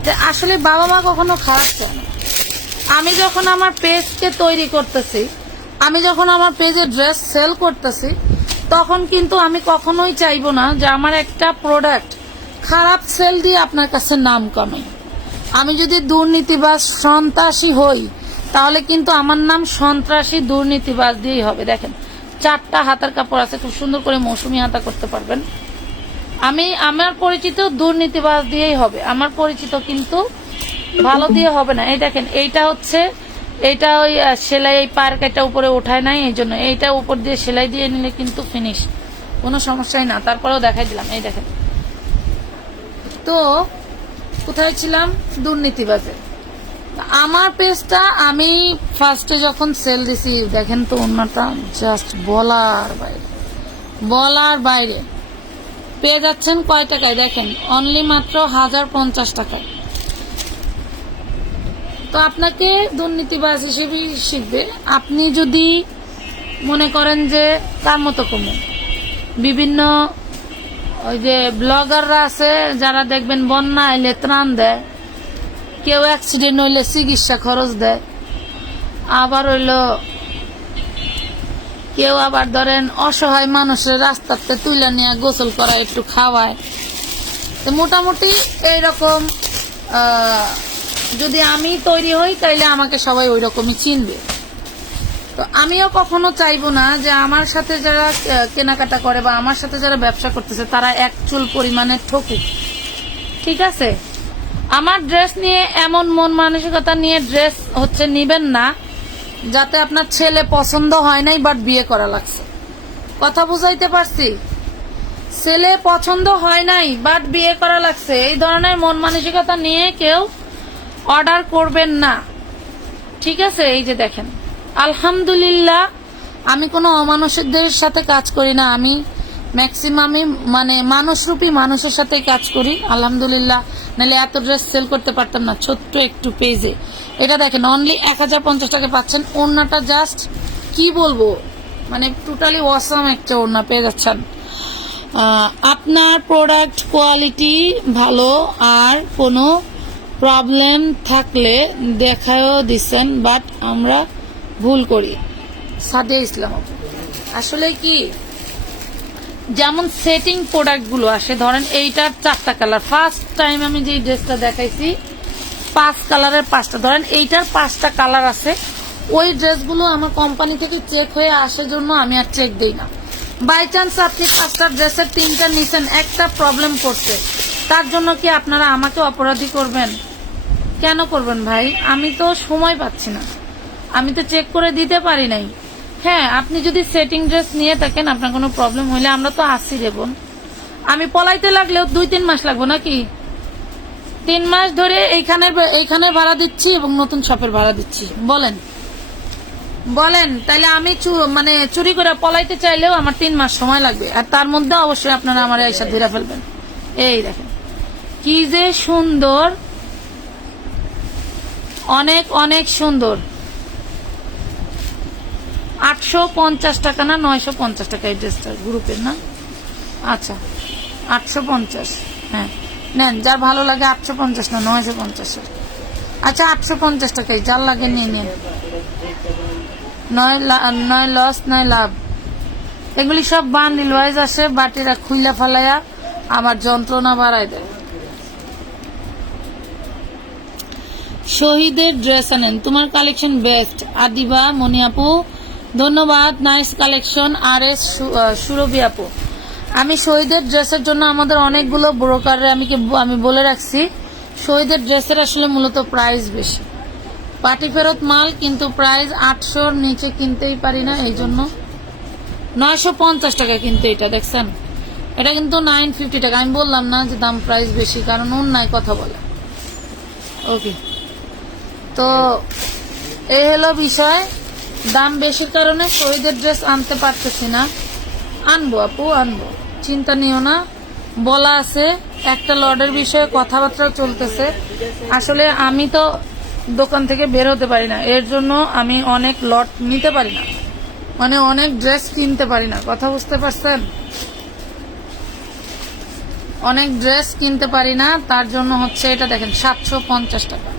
যে আসলে বাবা মা কখনো খারাপ চায় না। আমি যখন আমার পেজকে তৈরি করতেছি, আমি যখন আমার পেজে ড্রেস সেল করতেছি, তখন কিন্তু আমি কখনোই চাইবো না যে আমার একটা প্রোডাক্ট খারাপ সেল দিয়ে আপনার কাছে নাম কামাই। আমি যদি দুর্নীতিবাজ সন্ত্রাসী হই, তাহলে কিন্তু আমার নাম সন্ত্রাসী দুর্নীতিবাজ দিয়েই হবে। দেখেন, 4টা হাতার কাপড় আছে, খুব সুন্দর করে মৌসুমি হাতা করতে পারবেন। আমার পরিচিত দুর্নীতিবাজ দিয়েই হবে, আমার পরিচিত কিন্তু ভালো দিয়ে হবে না। এই দেখেন, এইটা হচ্ছে, এইটা ওই সেলাই, এই পার্ক এটা উপরে ওঠায় নাই, এই জন্য এইটা উপর দিয়ে সেলাই দিয়ে নিলে কিন্তু ফিনিশ, কোনো সমস্যাই না। তারপরেও দেখাই দিলাম, এই দেখেন। তো কোথায় ছিলাম? দুর্নীতিবাজে। আমার পেজটা আমি ফার্স্টে যখন সেল দিছি, দেখেন তো ওনাটা জাস্ট বলার বাইরে, বলার বাইরে। পেয়ে যাচ্ছেন কয় টাকায়? দেখেন, অনলি মাত্র 1050 টাকায়। তো আপনাকে দুর্নীতিবাজ হিসেবেই শিখবে। আপনি যদি মনে করেন যে তার মতো কমে বিভিন্ন ওই যে ব্লগাররা আছে, যারা দেখবেন বন্যা এলে ত্রাণ দেয়, কেউ অ্যাক্সিডেন্ট হইলে চিকিৎসা খরচ দেয়, আবার হইল কেউ আবার ধরেন অসহায় মানুষের রাস্তাতে তুলে নিয়ে গোসল করা, একটু খাওয়ায়। তো মোটামুটি এইরকম যদি আমি তৈরি হই, তাইলে আমাকে সবাই ওই রকমই চিনবে। তো আমিও কখনো চাইবো না যে আমার সাথে যারা কেনাকাটা করে বা আমার সাথে যারা ব্যবসা করতেছে তারা এক চুল পরিমাণে ঠকুক, ঠিক আছে? আমার ড্রেস নিয়ে এমন মন মানসিকতা নিয়ে ড্রেস হচ্ছে নিবেন না যাতে আপনার ছেলে পছন্দ হয় নাই বাট বিয়ে করা লাগছে। কথা বুঝাইতে পারছি? ছেলে পছন্দ হয় নাই বাট বিয়ে করা লাগছে, এই ধরনের মন মানসিকতা নিয়ে কেউ অর্ডার করবেন না, ঠিক আছে? এই যে দেখেন, আলহামদুলিল্লাহ আমি কোনো অমানুষদের সাথে কাজ করি না, আমি ম্যাক্সিমামই মানে মানুষরূপী মানুষের সাথে কাজ করি, আলহামদুলিল্লাহ। নাহলে এত ড্রেস সেল করতে পারতাম না ছোট্ট একটু পেজে। এটা দেখেন, অনলি 1050 টাকা পাচ্ছেন। ওড়নাটা জাস্ট কি বলবো, মানে টোটালি অসাম একটা ওড়না পেয়ে যাচ্ছেন। আপনার প্রোডাক্ট কোয়ালিটি ভালো, আর কোনো প্রবলেম থাকলে দেখাও দিচ্ছেন, বাট আমরা ভুল করি। সাদিয়া ইসলাম আপু, আসলে কি, যেমন সেটিং প্রোডাক্টগুলো আসে, ধরেন এইটার 4টা কালার, ফার্স্ট টাইম আমি যে ড্রেসটা দেখাইছি 5 কালারের 5টা, ধরেন এইটার 5টা কালার আছে। ওই ড্রেসগুলো আমার কোম্পানি থেকে চেক হয়ে আসার জন্য আমি আর চেক দিই না। বাই চান্স আপনি 5টা ড্রেসের 3টা নিছেন, একটা প্রবলেম করছে, তার জন্য কি আপনারা আমাকে অপরাধী করবেন? কেন করবেন ভাই? আমি তো সময় পাচ্ছি না, আমি তো চেক করে দিতে পারি নাই। হ্যাঁ, আপনি যদি সেটিং ড্রেস নিয়ে থাকেন, আপনার কোনো প্রবলেম হইলে আমরা তো আসি দেবন। আমি পলাইতে লাগলেও 2-3 মাস লাগবো নাকি? 3 মাস ধরে এইখানে ভাড়া দিচ্ছি এবং নতুন শপের ভাড়া দিচ্ছি। বলেন তাইলে আমি মানে চুরি করে পলাইতে চাইলেও আমার 3 মাস সময় লাগবে, আর তার মধ্যে অবশ্যই আপনারা আমার এসে ধরে ফেলবেন। এই দেখেন কি যে সুন্দর, অনেক অনেক সুন্দর। 850 টাকা না 950 টাকা এই ড্রেসটার, গ্রুপের না? আচ্ছা 850, হ্যাঁ নেন, যার ভালো লাগে 850 না 950। আচ্ছা 850 টাকাই, যার লাগে নিয়ে নেন, নয় লস নয় লাভ। এগুলি সব বান্ডিল ওয়াইজ আসে, বাটিরা খুইলা ফালাইয়া আমার যন্ত্রণা বাড়াই দেয়। শহীদের ড্রেস আনেন, তোমার কালেকশন বেস্ট। আদিবা মনি আপু ধন্যবাদ, নাইস কালেকশন। আর এস সুরভি আপু, আমি শহীদের ড্রেসের জন্য আমাদের অনেকগুলো ব্রোকারে আমি বলে রাখছি, শহীদের ড্রেসের আসলে মূলত প্রাইস বেশি, পার্টি ফেরত মাল, কিন্তু প্রাইস 800-র নিচে কিনতেই পারি না, এই জন্য 950 টাকা কিন্তু এটা দেখছেন, এটা কিন্তু 950 টাকা। আমি বললাম না যে দাম প্রাইস বেশি, কারণ অন্যায় কথা বলে। ওকে, তো এই হলো বিষয়। দাম বেশির কারণে শহীদের ড্রেস আনতে পারতেছি না। আনবো আপু, আনবো, চিন্তা নিও না। বলা আছে একটা লটের বিষয়ে কথাবার্তা চলতেছে। আসলে আমি তো দোকান থেকে বের হতে পারি না, এর জন্য আমি অনেক লট নিতে পারি না, মানে অনেক ড্রেস কিনতে পারি না। কথা বুঝতে পারছেন? অনেক ড্রেস কিনতে পারি না, তার জন্য হচ্ছে এটা দেখেন 750 টাকা।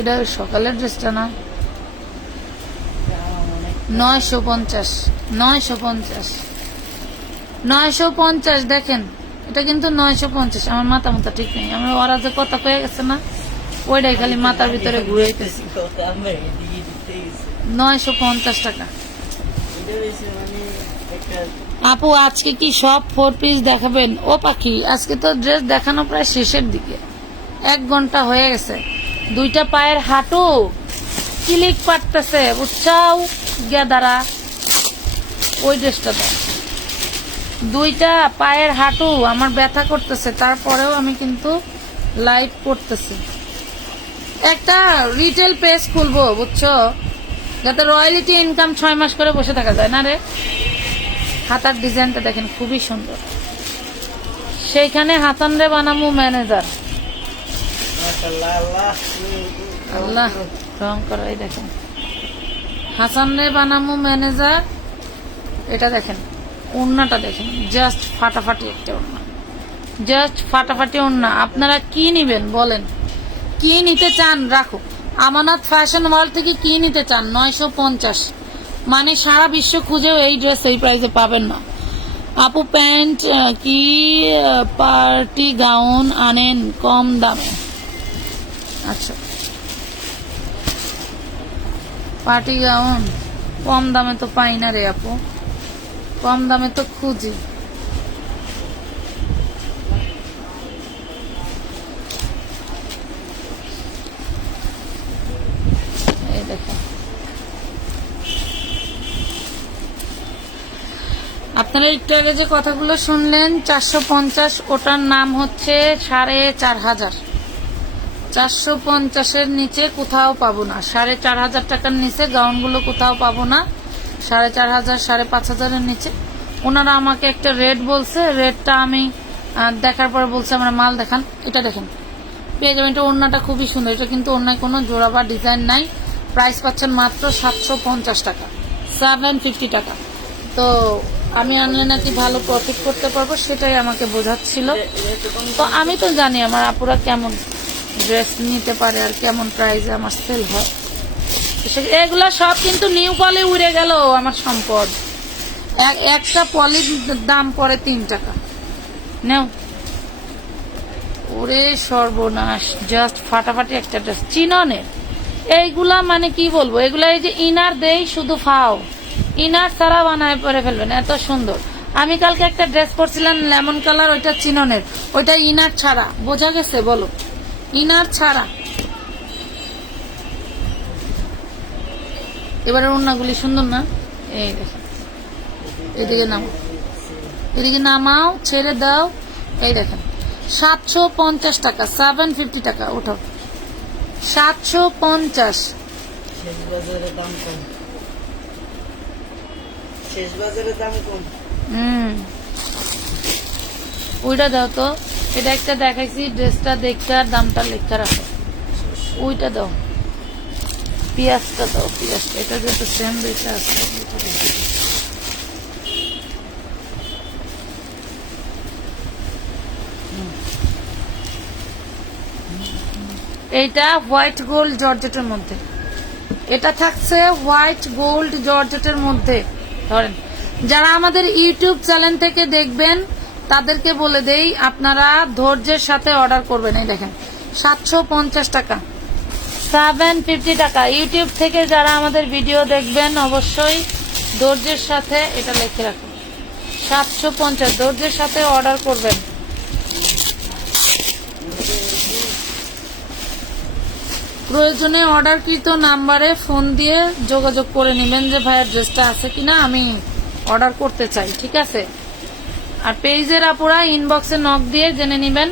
এটা সকালের ড্রেসটা না, 950 950 দেখেন, এটা কিন্তু 950। আমার মাথা মাথা ঠিক নেই, আমার ওরা যে কথা কয়ে গেছে না, ওইটাই খালি মাথার ভিতরে ঘুরাইতেছে। 950 টাকা। আপু আজকে কি সব 4 পিস দেখাবেন? ও পাখি, আজকে তো ড্রেস দেখানো প্রায় শেষের দিকে, 1 ঘন্টা হয়ে গেছে। 2টা পায়ের হাঁটু ক্লিক পারতেছে, বুঝছাও গেদারা? ওই ড্রেসটা তো 2টা পায়ের হাঁটু আমার ব্যথা করতেছে, তারপরেও আমি কিন্তু লাইভ করতেছি। একটা রিটেল পেজ খুলবো, বুঝছো, যাতে রয়্যালিটি ইনকাম 6 মাস করে বসে থাকা যায় না রে। হাতার ডিজাইনটা দেখেন খুবই সুন্দর, সেইখানে হাসান রে বানামু ম্যানেজার। আল্লাহ রং করাই দেখেন, হাসান রে বানামু ম্যানেজার। এটা দেখেন, ওড়নাটা দেখেন, জাস্ট ফাটাফাটি একটা ওড়না, জাস্ট ফাটাফাটি ওড়না। আপনারা কি নিবেন বলেন? কি নিতে চান রাখো। আমানত ফ্যাশন ওয়ার্ল্ড থেকে কি নিতে চান? 950, মানে সারা বিশ্ব খুঁজেও এই ড্রেস এই প্রাইসে পাবেন না। আপু প্যান্ট কি পার্টি গাউন আনেন কম দামে? আচ্ছা, পার্টি গাউন কম দামে তো পাই না রে আপু, কম দামে তো খুঁজি। এই দেখো, আপনারা একটু আগে যে কথাগুলো শুনলেন 450, ওটার নাম হচ্ছে 4500। 450-এর নিচে কোথাও পাবো না, 4500 টাকার নিচে গাউনগুলো কোথাও পাবো না। 4500, 5500-এর নিচে। ওনারা আমাকে একটা রেট বলছে, রেটটা আমি দেখার পরে বলছে আমরা মাল দেখান। এটা দেখেন, পেয়ে যাবেন। এটা ওড়নাটা খুবই সুন্দর, এটা কিন্তু ওড়নায় কোনো জোড়া বা ডিজাইন নাই। প্রাইস পাচ্ছেন মাত্র 750 টাকা, 750 টাকা। তো আমি আনলে নাকি ভালো প্রফিট করতে পারবো, সেটাই আমাকে বোঝাচ্ছিল। তো আমি তো জানি আমার আপুরা কেমন ড্রেস নিতে পারে আর কেমন প্রাইসে আমার সেল হয়। এগুলা সব কিন্তু নিউ পলি উড়ে গেল আমার সম্পদ। একটা পলির দাম পরে 3 টাকা। নেও, ওরে সর্বনাশ, জাস্ট ফাটাফাটি একটা ড্রেস চিননের। এইগুলা মানে কি বলবো, এগুলা এই যে ইনার দেই শুধু ফাও, ইনার ছাড়া বানায় পরে ফেলবেন, এত সুন্দর। আমি কালকে একটা ড্রেস পরছিলাম লেমন কালার, ওইটা চিননের, ওইটা ইনার ছাড়া। বোঝা গেছে? বলো, ইনার ছাড়া। এবারে ওড়নাগুলি সুন্দর না? এই দেখো, এদিকে নামাও, এদিকে নামাও, ছেড়ে দাও। এই দেখেন 750 টাকা, 750 টাকা। ওঠো, 750। শেষ বাজারে দাম কম, শেষ বাজারে দাম কম। ওইটা দাও তো, এটা একটা দেখাইছি, ড্রেসটা দেখতে আর দামটা লেখা রাখো। ওইটা দাও, পেঁয়াজটা দাও, পেঁয়াজটা। এটা যেহেতু সেম দুইটা আছে, এইটা হোয়াইট গোল্ড জর্জেটের মধ্যে, এটা থাকছে হোয়াইট গোল্ড জর্জেটের মধ্যে। ধরেন, যারা আমাদের ইউটিউব চ্যানেল থেকে দেখবেন তাদেরকে বলে দেই, আপনারা ধৈর্যের সাথে অর্ডার করবেন। এই দেখেন 750 টাকা, 750 টাকা। ইউটিউব থেকে যারা আমাদের ভিডিও দেখবেন অবশ্যই ধৈর্যের সাথে, এটা লিখে রাখুন, 750, ধৈর্যের সাথে অর্ডার করবেন। প্রয়োজনে অর্ডারকৃত নাম্বারে ফোন দিয়ে যোগাযোগ করে নেবেন যে ভাইয়ের ড্রেসটা আছে কিনা, আমি অর্ডার করতে চাই, ঠিক আছে। আর পেজের আপুরা ইনবক্সে নক দিয়ে জেনে নেবেন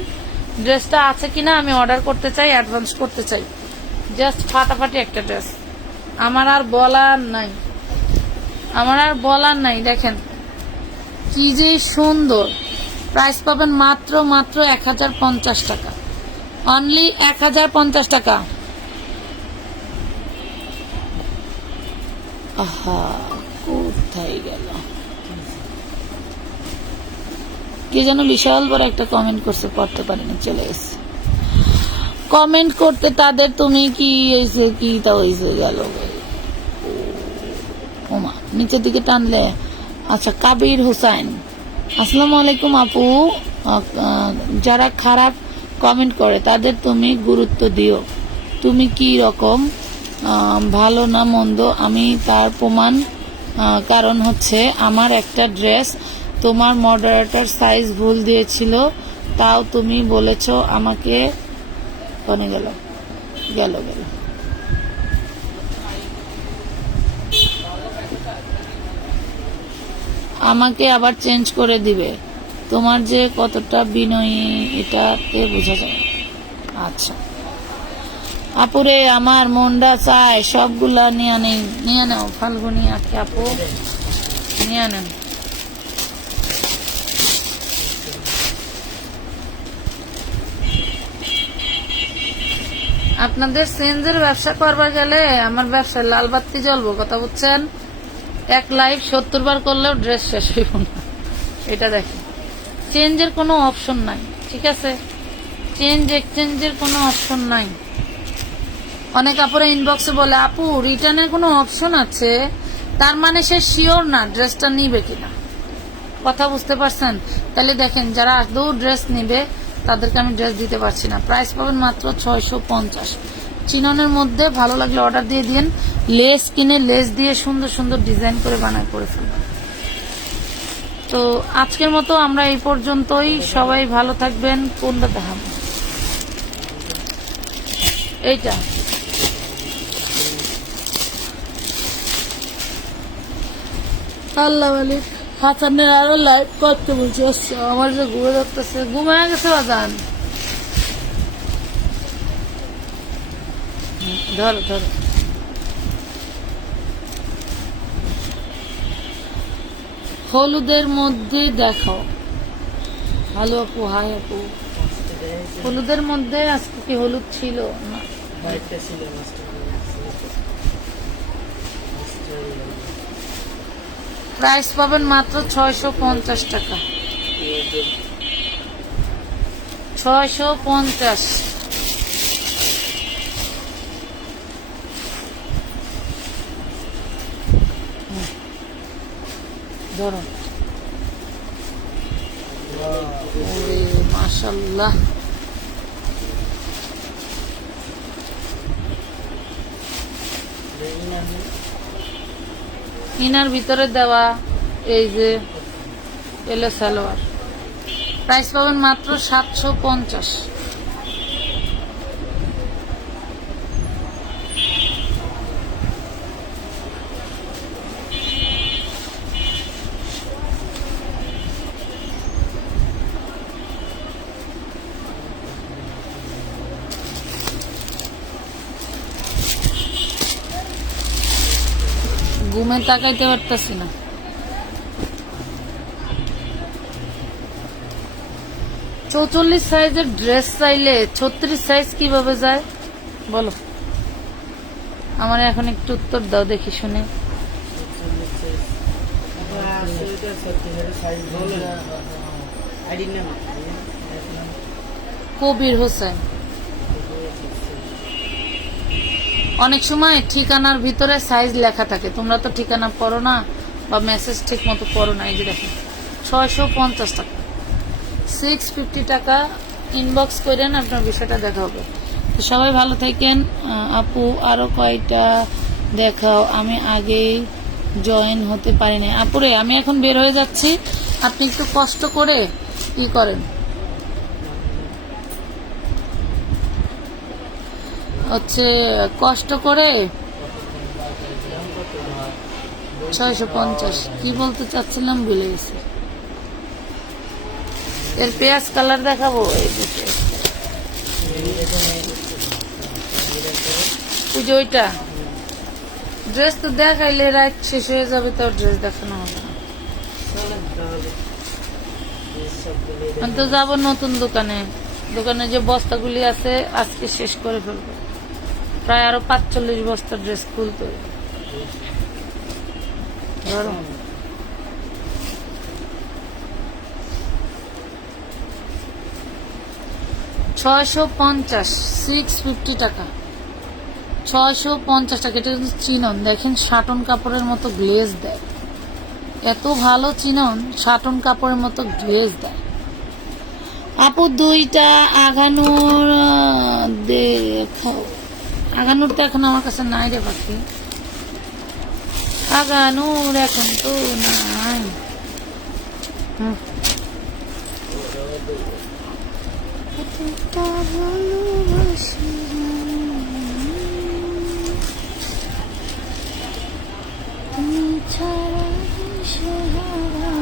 ড্রেসটা আছে কিনা, আমি অর্ডার করতে চাই, অ্যাডভান্স করতে চাই। জাস্ট ফাটাফাটি একটা ড্রেস, আমার আর বলার নাই, আমার আর বলার নাই। দেখেন কি যে সুন্দর। প্রাইস পাবেন মাত্র 1050 টাকা, অনলি 1050 টাকা। আহা, কোথায় গেল? কে যেন বিশাল বড় একটা কমেন্ট করছে, পড়তে পারিনি, চলে এসছে। কমেন্ট করতে তাদের তুমি কি হয়েছে, কি তা হয়েছে গেল। ওমা, নিচের দিকে টানলে। আচ্ছা, কাবির হোসেন, আসসালামু আলাইকুম আপু। যারা খারাপ কমেন্ট করে তাদের তুমি গুরুত্ব দিও। তুমি কি রকম ভালো না মন্দ আমি তার প্রমাণ। কারণ হচ্ছে আমার একটা ড্রেস তোমার মডারেটর সাইজ ভুল দিয়েছিল, তাও তুমি বলেছো আমাকে। কনে গেল গেল গেল আমাকে আবার চেঞ্জ করে দিবে। তোমার যে কতটা বিনয়ী এটাতে বোঝা যায়। আচ্ছা আপুরে, আমার মনটা চায় সবগুলা নিয়ে নাও। ফাল্গুনি আজকে আপু নিয়ে নেন। আপনাদের চেঞ্জের ব্যবসা করবার গেলে আমার ব্যবসায় লাল বাতি জ্বলবো, কথা বুঝছেন। এক লাইভ 70 বার করলেও ড্রেস শেষ হইব না। এটা দেখেন, চেঞ্জের কোনো অপশন নাই, ঠিক আছে। চেঞ্জ এক্সচেঞ্জের কোনো অপশন নাই। অনেক আপুরা ইনবক্সে বলে আপু রিটার্নের কোনো অপশন আছে, তার মানে সে শিওর না ড্রেসটা নিবে কিনা। কথা বুঝতে পারছেন? তাহলে দেখেন, যারা আদৌ ড্রেস নিবে তাদেরকে আমি ড্রেস দিতে পারছি না। প্রাইস পাবেন মাত্র 650। চিননের মধ্যে ভালো লাগলে অর্ডার দিয়ে দিন। লেস কিনে লেস দিয়ে সুন্দর সুন্দর ডিজাইন করে বানায় করে ফেলবেন। তো আজকের মতো আমরা এই পর্যন্তই। সবাই ভালো থাকবেন। কোনটা দেখাবো? এইটা আল্লাহ মালিক। হাসানের আরো লাইভ করতে বলছে, আমার যে ঘুরে ধরতেছে, ঘুমায় গেছে বাজান। ধরো ধরো। হলুদের মধ্যে দেখো। হ্যালো আপু, হাই আপু। হলুদের মধ্যে আজকে কি হলুদ ছিল না? হোয়াইটটা ছিল মাস্টার। প্রাইস পাবেন মাত্র 650 টাকা। 650। ধরো। ওরে মাশাআল্লাহ। ইনার ভিতরে দেওয়া এই যে এলো সালোয়ার। প্রাইস পাবেন মাত্র 750। ঘুমে তাকাইতে পারতেছি না। 44 সাইজের ড্রেস চাইলে 36 সাইজ কিভাবে যায় বলো? আমার এখন একটু উত্তর দাও দেখি শুনে। কবির হোসেন। অনেক সময় ঠিকানার ভিতরে সাইজ লেখা থাকে, তোমরা তো ঠিকানা পড়ো না বা মেসেজ ঠিক মতো পড়ো না। এই যে দেখো 650 টাকা, 650 টাকা। ইনবক্স করেন, আপনার বিষয়টা দেখা হবে। তো সবাই ভালো থাকেন। আপু আরো কয়টা দেখাও, আমি আগেই জয়েন হতে পারিনি। আপুরে, আমি এখন বের হয়ে যাচ্ছি, আপনি একটু কষ্ট করে ই করেন। হচ্ছে কষ্ট করে দাম কত? 650। কি বলতে চাচ্ছিলাম ভুলে গেছি। এর পেঁয়াজ কালার দেখাবো, এই যে পেঁয়াজ colour। ওই যে ওইটা ড্রেস তো দেখাইলে রাত শেষ হয়ে যাবে, তো ড্রেস দেখানো হবে না। চলেন তাহলে এই সবগুলো আমি তো যাবো নতুন দোকানে, দোকানে যে বস্তাগুলি আছে আজকে শেষ করে ফেলবো। প্রায় আরো 45 বস্তা ড্রেস খুলতে হবে। ধরো $650, 650 টাকা, 650 টাকা। এটা কিন্তু চিনন, দেখেন শাটন কাপড়ের মতো গ্লেজ দেয়, এত ভালো চিনন, শাটন কাপড়ের মতো গ্লেজ দেয়। আপু দুইটা আগানুর দেখাও। আগানুর তো এখন আমার কাছে নাই রে পাখি, আগানুর এখন তো নাই। হুম। কতটা ভালোবাসি তুমি ছাড়া দিশেহারা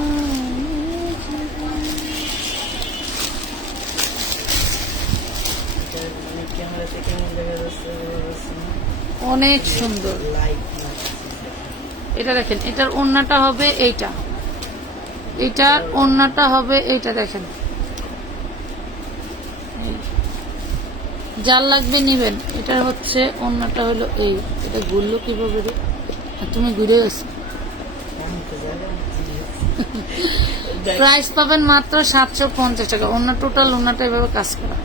এই জীবন। ক্যামেরাতে কেমন দেখা যাচ্ছে? অনেক সুন্দর। লাইট এটা দেখেন, এটার ওড়নাটা হবে এইটা, এটার ওড়নাটা হবে এইটা। দেখেন এই। যার লাগবে নিবেন। এটার হচ্ছে ওড়নাটা হলো এই। এটা ঘুরলো কিভাবে রে? আর তুমি ঘুরে গেছো। প্রাইস পাবেন মাত্র 750 টাকা। ওড়না টোটাল ওড়নাটা এভাবে কাজ করা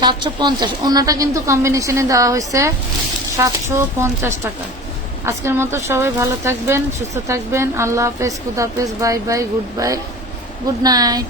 750। ওড়নাটা কিন্তু কম্বিনেশনে দেওয়া হয়েছে 750 টাকা। আজকের মতো সবাই ভালো থাকবেন, সুস্থ থাকবেন। আল্লাহ হাফেজ, খুদা হাফেজ, bye bye, good bye, good night.